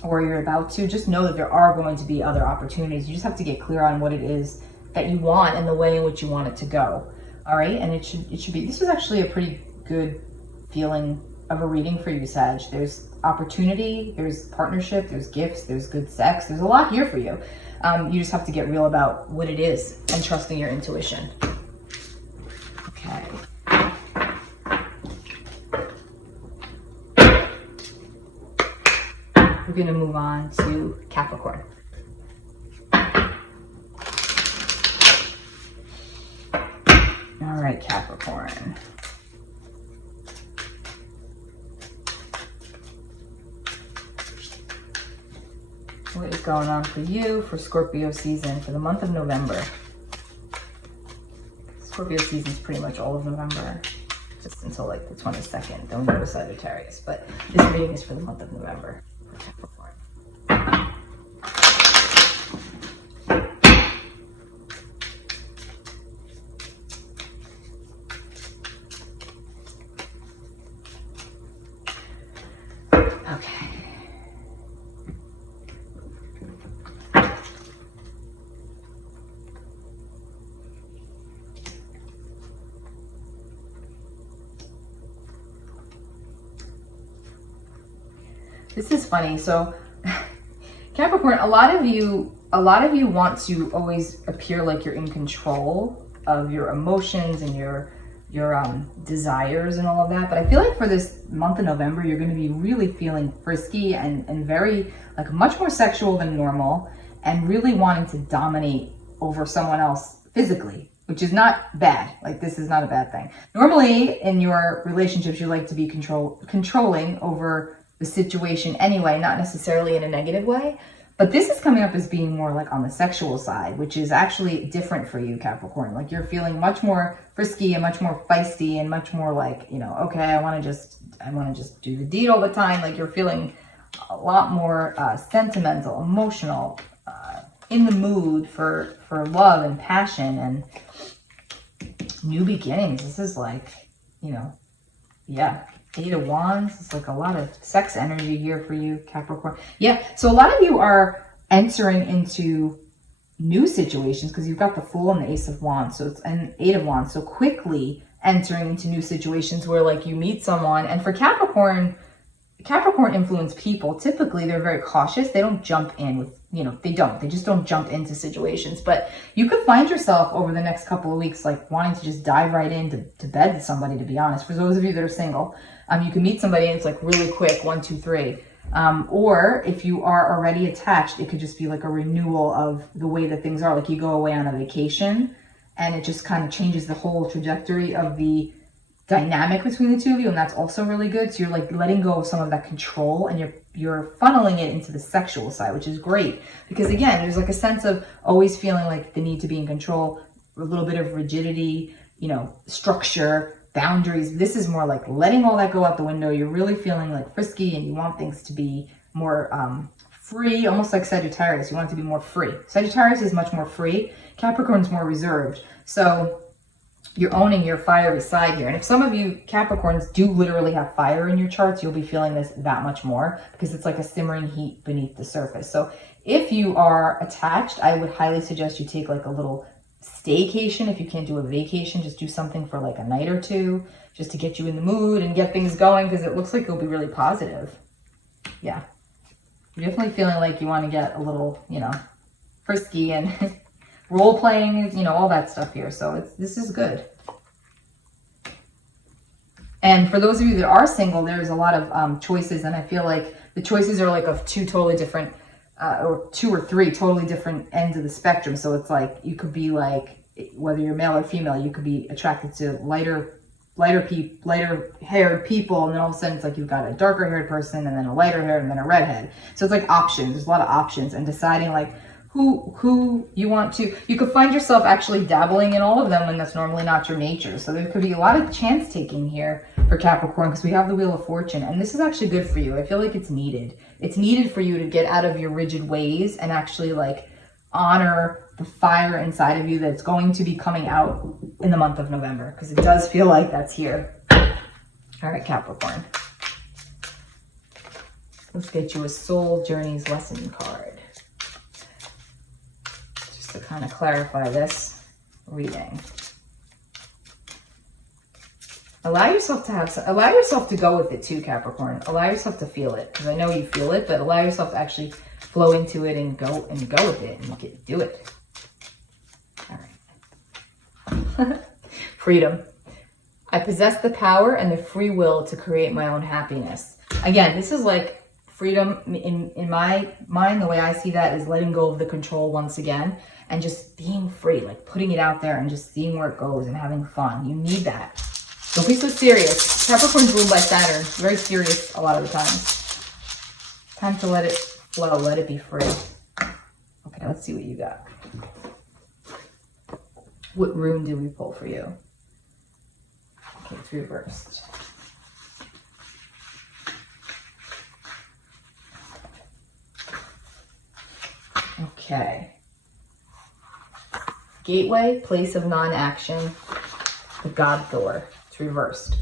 or you're about to, just know that there are going to be other opportunities. You just have to get clear on what it is that you want and the way in which you want it to go. All right. And it should be, this was actually a pretty good feeling of a reading for you, Sag. There's opportunity, there's partnership, there's gifts, there's good sex. There's a lot here for you. You just have to get real about what it is and trusting your intuition. Okay. we're going to move on to Capricorn. All right, Capricorn. What is going on for you for Scorpio season for the month of November? Scorpio season is pretty much all of November, just until like the 22nd. Don't go to Sagittarius, but this reading is for the month of November for Capricorn. Okay. This is funny. So Capricorn, a lot of you want to always appear like you're in control of your emotions and your desires and all of that. But I feel like for this month of November, you're going to be really feeling frisky and very, like, much more sexual than normal, and really wanting to dominate over someone else physically, which is not bad. Like, this is not a bad thing. Normally in your relationships, you like to be controlling over the situation anyway, not necessarily in a negative way. But this is coming up as being more like on the sexual side, which is actually different for you, Capricorn. Like, you're feeling much more frisky and much more feisty and much more like, you know, okay, I want to just do the deed all the time. Like, you're feeling a lot more sentimental, emotional, in the mood for love and passion and new beginnings. This is like, you know, yeah. 8 of Wands. It's like a lot of sex energy here for you, Capricorn. Yeah, so a lot of you are entering into new situations because you've got the Fool and the Ace of Wands. So it's an 8 of Wands. So quickly entering into new situations where, like, you meet someone. And for Capricorn influenced people, typically they're very cautious. They don't jump in with, you know, they just don't jump into situations. But you could find yourself over the next couple of weeks, like, wanting to just dive right into bed with somebody, to be honest. For those of you that are single, you can meet somebody and it's like really quick, 1, 2, 3. Or if you are already attached, it could just be like a renewal of the way that things are. Like, you go away on a vacation and it just kind of changes the whole trajectory of the dynamic between the two of you, and that's also really good. So you're like letting go of some of that control and you're funneling it into the sexual side, which is great, because again, there's like a sense of always feeling like the need to be in control, a little bit of rigidity, you know, structure, boundaries. This is more like letting all that go out the window. You're really feeling like frisky and you want things to be more free, almost like Sagittarius. You want it to be more free. Sagittarius is much more free. Capricorn's more reserved. So you're owning your fiery side here. And if some of you Capricorns do literally have fire in your charts, you'll be feeling this that much more, because it's like a simmering heat beneath the surface. So if you are attached, I would highly suggest you take like a little staycation. If you can't do a vacation, just do something for like a night or two, just to get you in the mood and get things going, because it looks like it'll be really positive. Yeah. You're definitely feeling like you want to get a little, you know, frisky and role playing, you know, all that stuff here. So this is good. And for those of you that are single, there's a lot of choices, and I feel like the choices are like of two totally different, or 2 or 3 totally different ends of the spectrum. So it's like, you could be like, whether you're male or female, you could be attracted to lighter haired people, and then all of a sudden it's like you've got a darker haired person, and then a lighter haired, and then a redhead. So it's like options. There's a lot of options, and deciding like who you want to. You could find yourself actually dabbling in all of them when that's normally not your nature. So there could be a lot of chance taking here for Capricorn, because we have the Wheel of Fortune, and this is actually good for you. I feel like it's needed. It's needed for you to get out of your rigid ways and actually like honor the fire inside of you that's going to be coming out in the month of November, because it does feel like that's here. All right, Capricorn. Let's get you a Soul Journeys lesson card, just to kind of clarify this reading. Allow yourself to go with it too, Capricorn. Allow yourself to feel it, because I know you feel it, but allow yourself to actually flow into it and go with it and do it. All right. Freedom. I possess the power and the free will to create my own happiness. Again, this is like Freedom, in my mind, the way I see that is letting go of the control once again and just being free, like putting it out there and just seeing where it goes and having fun. You need that. Don't be so serious. Capricorn's ruled by Saturn. Very serious a lot of the times. Time to let it flow, let it be free. Okay, let's see what you got. What rune did we pull for you? Okay, it's reversed. Okay. Gateway, place of non-action, the God Thor. It's reversed.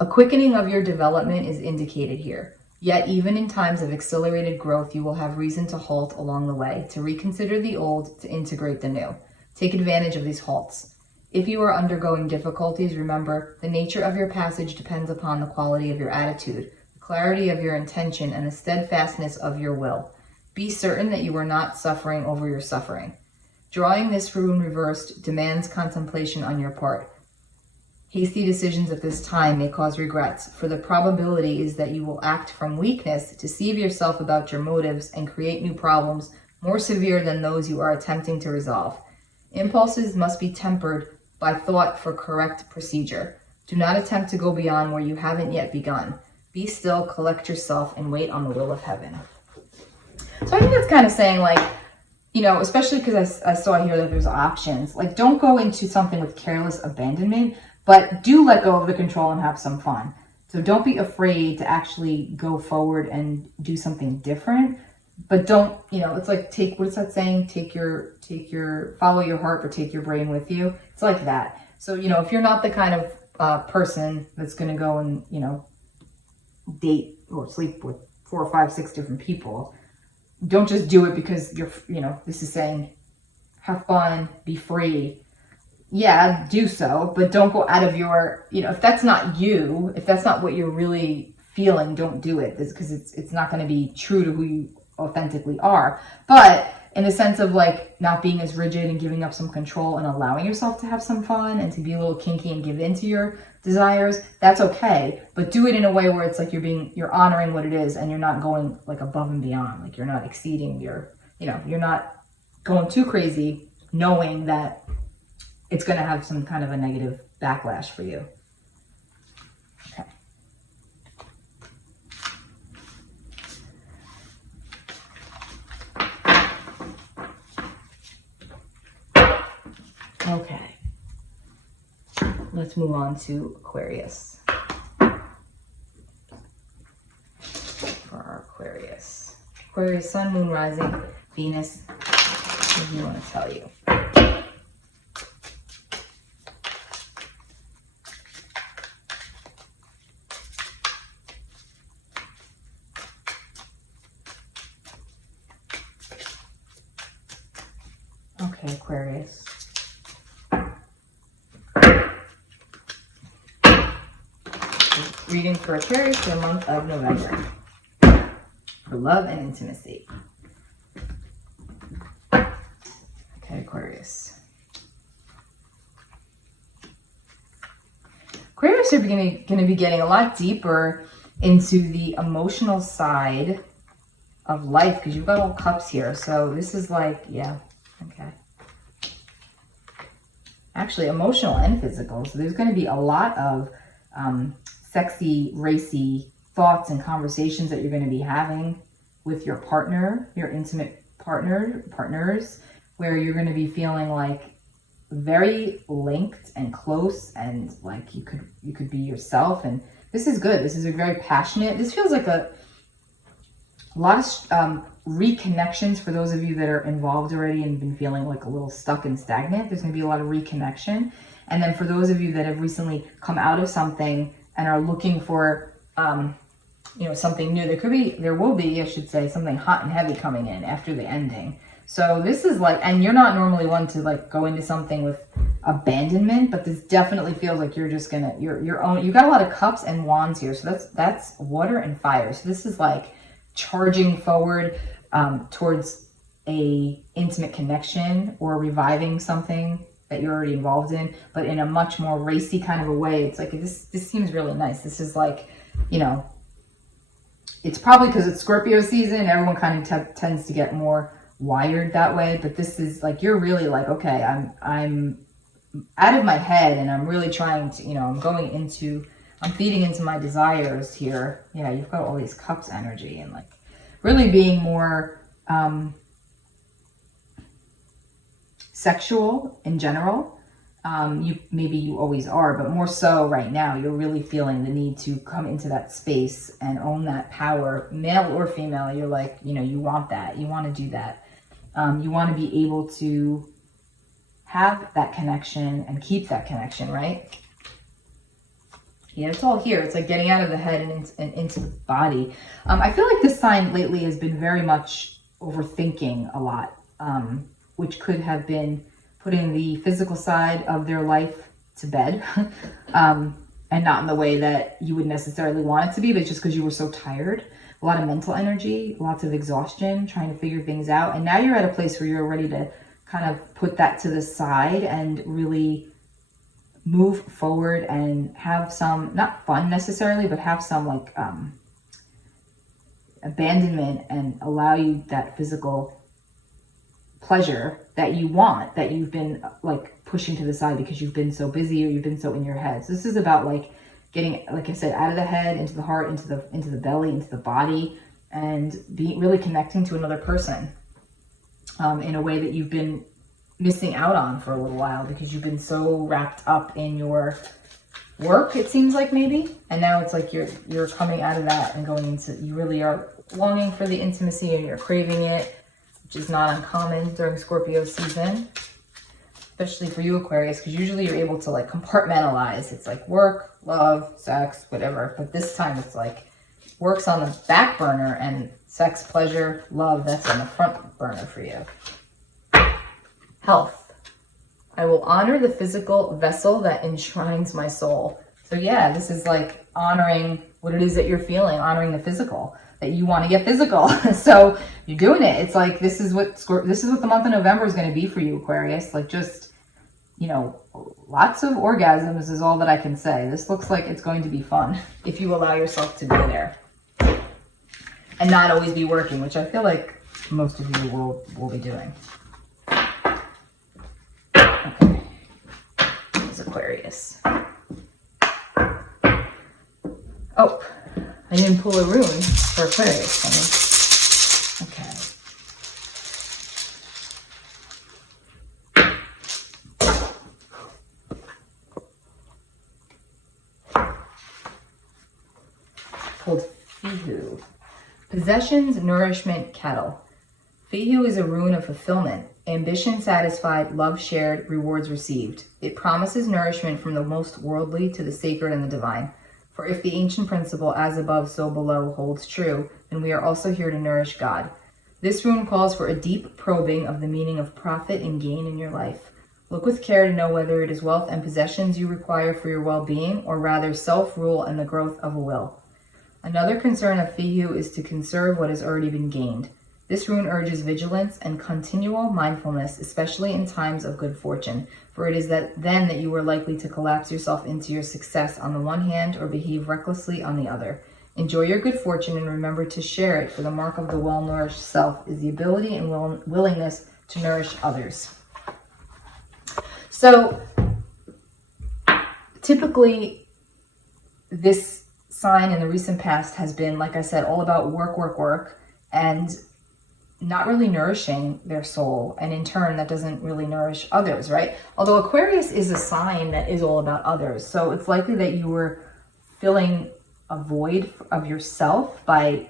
A quickening of your development is indicated here. Yet even in times of accelerated growth, you will have reason to halt along the way, to reconsider the old, to integrate the new. Take advantage of these halts. If you are undergoing difficulties, remember, the nature of your passage depends upon the quality of your attitude, the clarity of your intention, and the steadfastness of your will. Be certain that you are not suffering over your suffering. Drawing this rune reversed demands contemplation on your part. Hasty decisions at this time may cause regrets, for the probability is that you will act from weakness, deceive yourself about your motives, and create new problems more severe than those you are attempting to resolve. Impulses must be tempered by thought for correct procedure. Do not attempt to go beyond where you haven't yet begun. Be still, collect yourself, and wait on the will of heaven. So I think that's kind of saying, like, you know, especially because I saw here that there's options. Like, don't go into something with careless abandonment, but do let go of the control and have some fun. So don't be afraid to actually go forward and do something different. But don't, you know, it's like what is that saying? Follow your heart, but take your brain with you. It's like that. So, you know, if you're not the kind of person that's going to go and, you know, date or sleep with 4 or 5, 6 different people, don't just do it because you're, you know, this is saying have fun, be free. Yeah, do so, but don't go out of your, you know, if that's not you, if that's not what you're really feeling, don't do it, because it's not going to be true to who you authentically are. But in the sense of like not being as rigid and giving up some control and allowing yourself to have some fun and to be a little kinky and give in to your desires, that's okay. But do it in a way where it's like you're honoring what it is and you're not going like above and beyond. Like you're not exceeding your, you know, you're not going too crazy knowing that it's going to have some kind of a negative backlash for you. Okay. Okay. Let's move on to Aquarius. For our Aquarius. Aquarius, Sun, Moon, Rising, Venus. What do you want to tell you? Okay, Aquarius. Reading for Aquarius for the month of November. For love and intimacy. Okay, Aquarius. Aquarius are going to be getting a lot deeper into the emotional side of life because you've got all cups here. So this is like, yeah. Okay. Actually, emotional and physical. So there's going to be a lot of sexy, racy thoughts and conversations that you're going to be having with your partner, your intimate partners, where you're going to be feeling like very linked and close and like you could be yourself. And this is good. This is a very passionate. This feels like a lot of reconnections for those of you that are involved already and been feeling like a little stuck and stagnant. There's going to be a lot of reconnection. And then for those of you that have recently come out of something and are looking for, you know, something new, there will be, I should say, something hot and heavy coming in after the ending. So this is like, and you're not normally one to like go into something with abandonment, but this definitely feels like you're just gonna, your own, you got a lot of cups and wands here. So that's water and fire. So this is like charging forward towards a intimate connection or reviving something that you're already involved in, but in a much more racy kind of a way. It's like, this seems really nice. This is like, you know, It's probably because it's Scorpio season. Everyone kind of tends to get more wired that way. But this is like, you're really like, okay, I'm out of my head and I'm really trying to, you know, I'm feeding into my desires here. Yeah, you've got all these cups energy and like really being more sexual in general. Maybe you always are, but more so right now, you're really feeling the need to come into that space and own that power, male or female. You're like, you know, you want that. You want to do that. You want to be able to have that connection and keep that connection, right? Yeah, it's all here. It's like getting out of the head and into the body. I feel like this sign lately has been very much overthinking a lot, which could have been putting the physical side of their life to bed, and not in the way that you would necessarily want it to be, but just because you were so tired. A lot of mental energy, lots of exhaustion, trying to figure things out. And now you're at a place where you're ready to kind of put that to the side and really move forward and have some, not fun necessarily, but have some like abandonment and allow you that physical pleasure that you want, that you've been like pushing to the side because you've been so busy or you've been so in your head. So this is about like getting, like I said, out of the head, into the heart, into the belly, into the body, and really connecting to another person in a way that you've been missing out on for a little while because you've been so wrapped up in your work, it seems like, maybe. And now it's like you're coming out of that and going into, you really are longing for the intimacy and you're craving it, which is not uncommon during Scorpio season, especially for you, Aquarius, because usually you're able to like compartmentalize. It's like work, love, sex, whatever. But this time it's like work's on the back burner and sex, pleasure, love, that's on the front burner for you. Health. I will honor the physical vessel that enshrines my soul. So yeah, this is like honoring what it is that you're feeling, honoring the physical, that you want to get physical. So you're doing it. It's like, this is what the month of November is going to be for you, Aquarius. Like, just, you know, lots of orgasms is all that I can say. This looks like it's going to be fun if you allow yourself to be there and not always be working, which I feel like most of you will be doing. Okay. This is Aquarius. Oh, I didn't pull a rune for Aquarius, honey. Okay. Pulled Fihu. Possessions, nourishment, cattle. Fihu is a rune of fulfillment. Ambition satisfied, love shared, rewards received. It promises nourishment from the most worldly to the sacred and the divine. For if the ancient principle, as above, so below, holds true, then we are also here to nourish God. This rune calls for a deep probing of the meaning of profit and gain in your life. Look with care to know whether it is wealth and possessions you require for your well-being, or rather self-rule and the growth of a will. Another concern of Fihu is to conserve what has already been gained. This rune urges vigilance and continual mindfulness, especially in times of good fortune, for it is then that you are likely to collapse yourself into your success on the one hand or behave recklessly on the other. Enjoy your good fortune and remember to share it, for the mark of the well-nourished self is the ability and willingness to nourish others. So, typically, this sign in the recent past has been, like I said, all about work, and not really nourishing their soul, and in turn that doesn't really nourish others, right? Although Aquarius is a sign that is all about others, so it's likely that you were filling a void of yourself by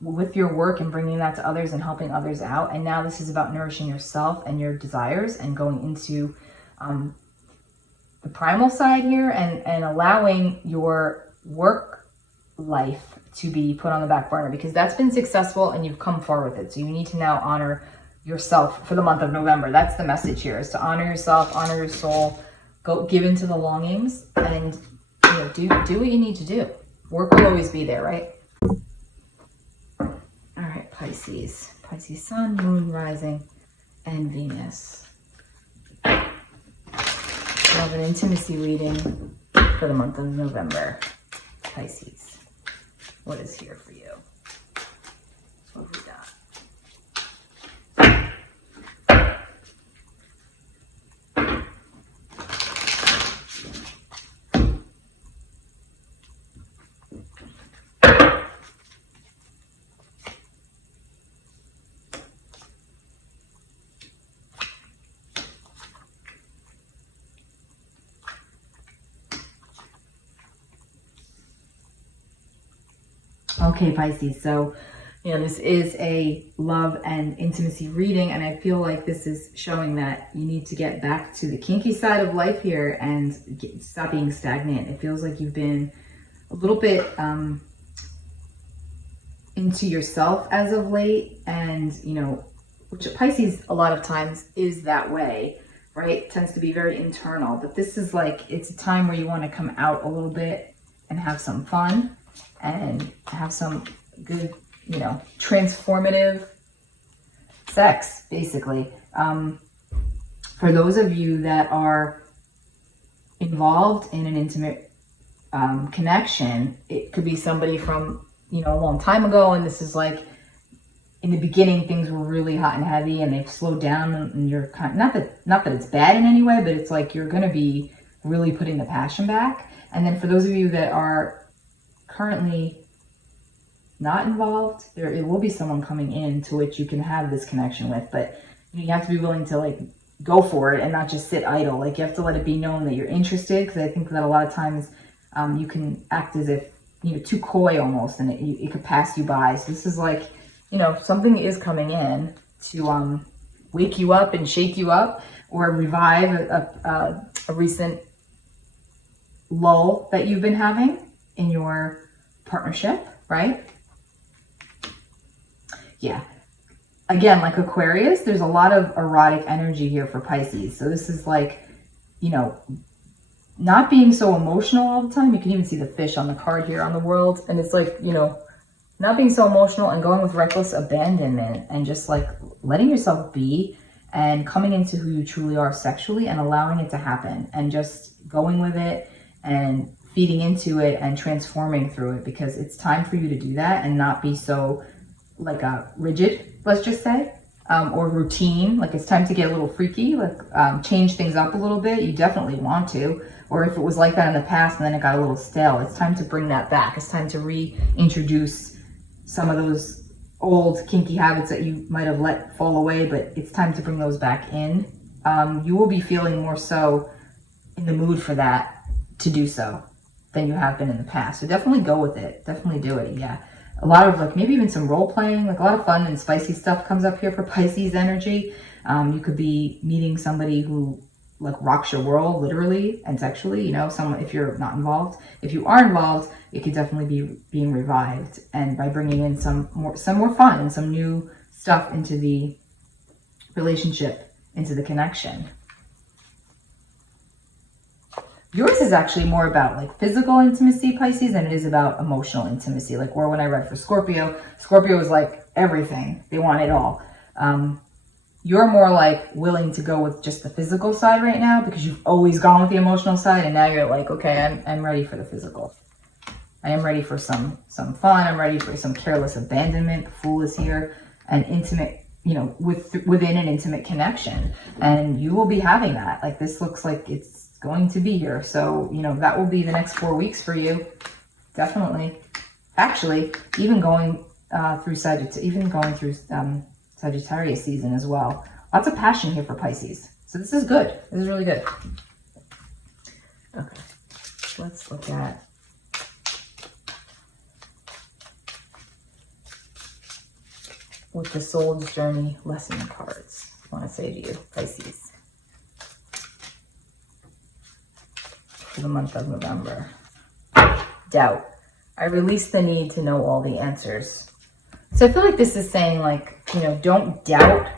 with your work and bringing that to others and helping others out, and now this is about nourishing yourself and your desires and going into the primal side here and allowing your work life to be put on the back burner, because that's been successful and you've come far with it. So you need to now honor yourself for the month of November. That's the message here, is to honor yourself, honor your soul, go give into the longings, and do what you need to do. Work will always be there, right? All right, Pisces. Pisces sun, moon, rising, and Venus. We have an intimacy reading for the month of November, Pisces. What is here for you? What have we got? Okay, Pisces, so, this is a love and intimacy reading, and I feel like this is showing that you need to get back to the kinky side of life here and stop being stagnant. It feels like you've been a little bit into yourself as of late, and, which Pisces a lot of times is that way, right? It tends to be very internal, but this is like, it's a time where you want to come out a little bit and have some fun and have some good, transformative sex, basically. For those of you that are involved in an intimate connection, it could be somebody from, a long time ago, and this is like, in the beginning, things were really hot and heavy, and they've slowed down, and you're not that it's bad in any way, but it's like you're going to be really putting the passion back. And then for those of you that are currently not involved, it will be someone coming in to which you can have this connection with, but you have to be willing to like go for it and not just sit idle. Like, you have to let it be known that you're interested, because I think that a lot of times you can act as if too coy almost, and it could pass you by. So this is like, something is coming in to wake you up and shake you up, or revive a recent lull that you've been having in your partnership, right? Yeah. Again, like Aquarius, there's a lot of erotic energy here for Pisces. So this is like, not being so emotional all the time. You can even see the fish on the card here on the world. And it's like, not being so emotional and going with reckless abandonment and just like letting yourself be and coming into who you truly are sexually and allowing it to happen and just going with it and feeding into it and transforming through it, because it's time for you to do that and not be so like rigid, let's just say, or routine. Like, it's time to get a little freaky, like change things up a little bit. You definitely want to. Or if it was like that in the past and then it got a little stale, it's time to bring that back. It's time to reintroduce some of those old kinky habits that you might have let fall away, but it's time to bring those back in. You will be feeling more so in the mood for that to do so than you have been in the past. So definitely go with it. Definitely do it. Yeah. A lot of like maybe even some role playing, like a lot of fun and spicy stuff comes up here for Pisces energy. You could be meeting somebody who like rocks your world literally and sexually, someone, if you're not involved. If you are involved, it could definitely be being revived, and by bringing in some more fun and some new stuff into the relationship, into the connection. Yours is actually more about like physical intimacy, Pisces, than it is about emotional intimacy. Like, where when I read for Scorpio was like everything. They want it all. You're more like willing to go with just the physical side right now, because you've always gone with the emotional side, and now you're like, okay, I'm ready for the physical. I am ready for some fun. I'm ready for some careless abandonment. The Fool is here, an intimate, within an intimate connection, and you will be having that. Like, this looks like it's going to be here. So, that will be the next 4 weeks for you. Definitely. Actually, even going through Sagittarius season as well. Lots of passion here for Pisces. So this is good. This is really good. Okay. Let's look at what the Soul's Journey lesson cards want to say to you, Pisces, for the month of November. Doubt. I release the need to know all the answers. So I feel like this is saying, like, don't doubt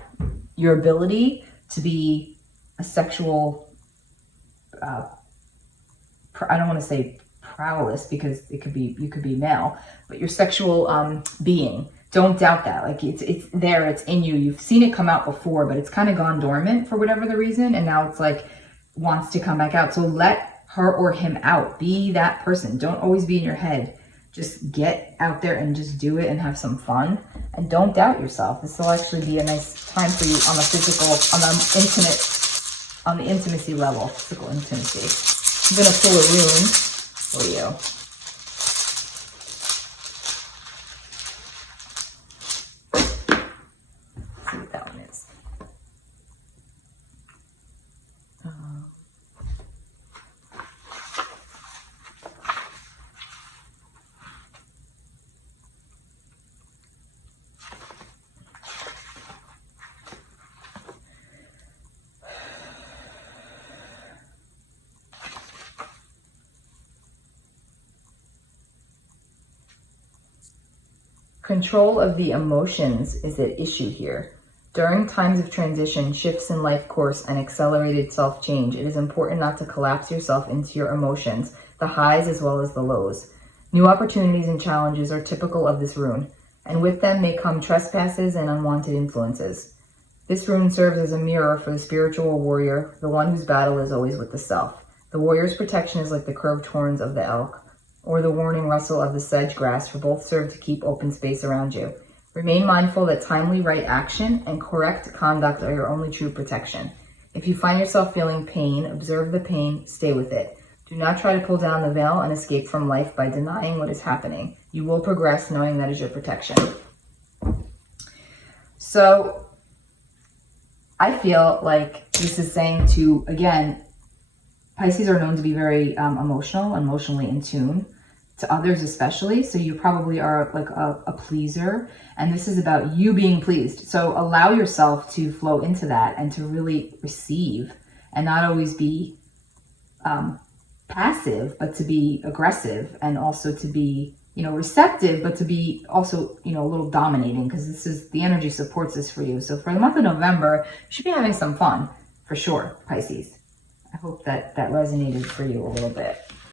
your ability to be a sexual, I don't want to say prowess, because you could be male, but your sexual being. Don't doubt that. Like, it's there, it's in you. You've seen it come out before, but it's kind of gone dormant for whatever the reason, and now it's like wants to come back out. So let her or him out. Be that person. Don't always be in your head. just get out there and just do it and have some fun. And don't doubt yourself. This will actually be a nice time for you on the physical, on the intimacy level, physical intimacy. I'm going to pull a rune for you. Let's see what that one is. Control of the emotions is at issue here. During times of transition, shifts in life course, and accelerated self-change, it is important not to collapse yourself into your emotions, the highs as well as the lows. New opportunities and challenges are typical of this rune, and with them may come trespasses and unwanted influences. This rune serves as a mirror for the spiritual warrior, the one whose battle is always with the self. The warrior's protection is like the curved horns of the elk, or the warning rustle of the sedge grass, for both serve to keep open space around you. Remain mindful that timely right action and correct conduct are your only true protection. If you find yourself feeling pain, observe the pain, stay with it. Do not try to pull down the veil and escape from life by denying what is happening. You will progress knowing that is your protection. So I feel like this is saying to, again, Pisces are known to be very emotionally in tune, to others especially. So you probably are like a pleaser, and this is about you being pleased. So allow yourself to flow into that and to really receive, and not always be passive, but to be aggressive, and also to be, receptive, but to be also, a little dominating, because this is, the energy supports this for you. So for the month of November, you should be having some fun for sure, Pisces. I hope that resonated for you a little bit.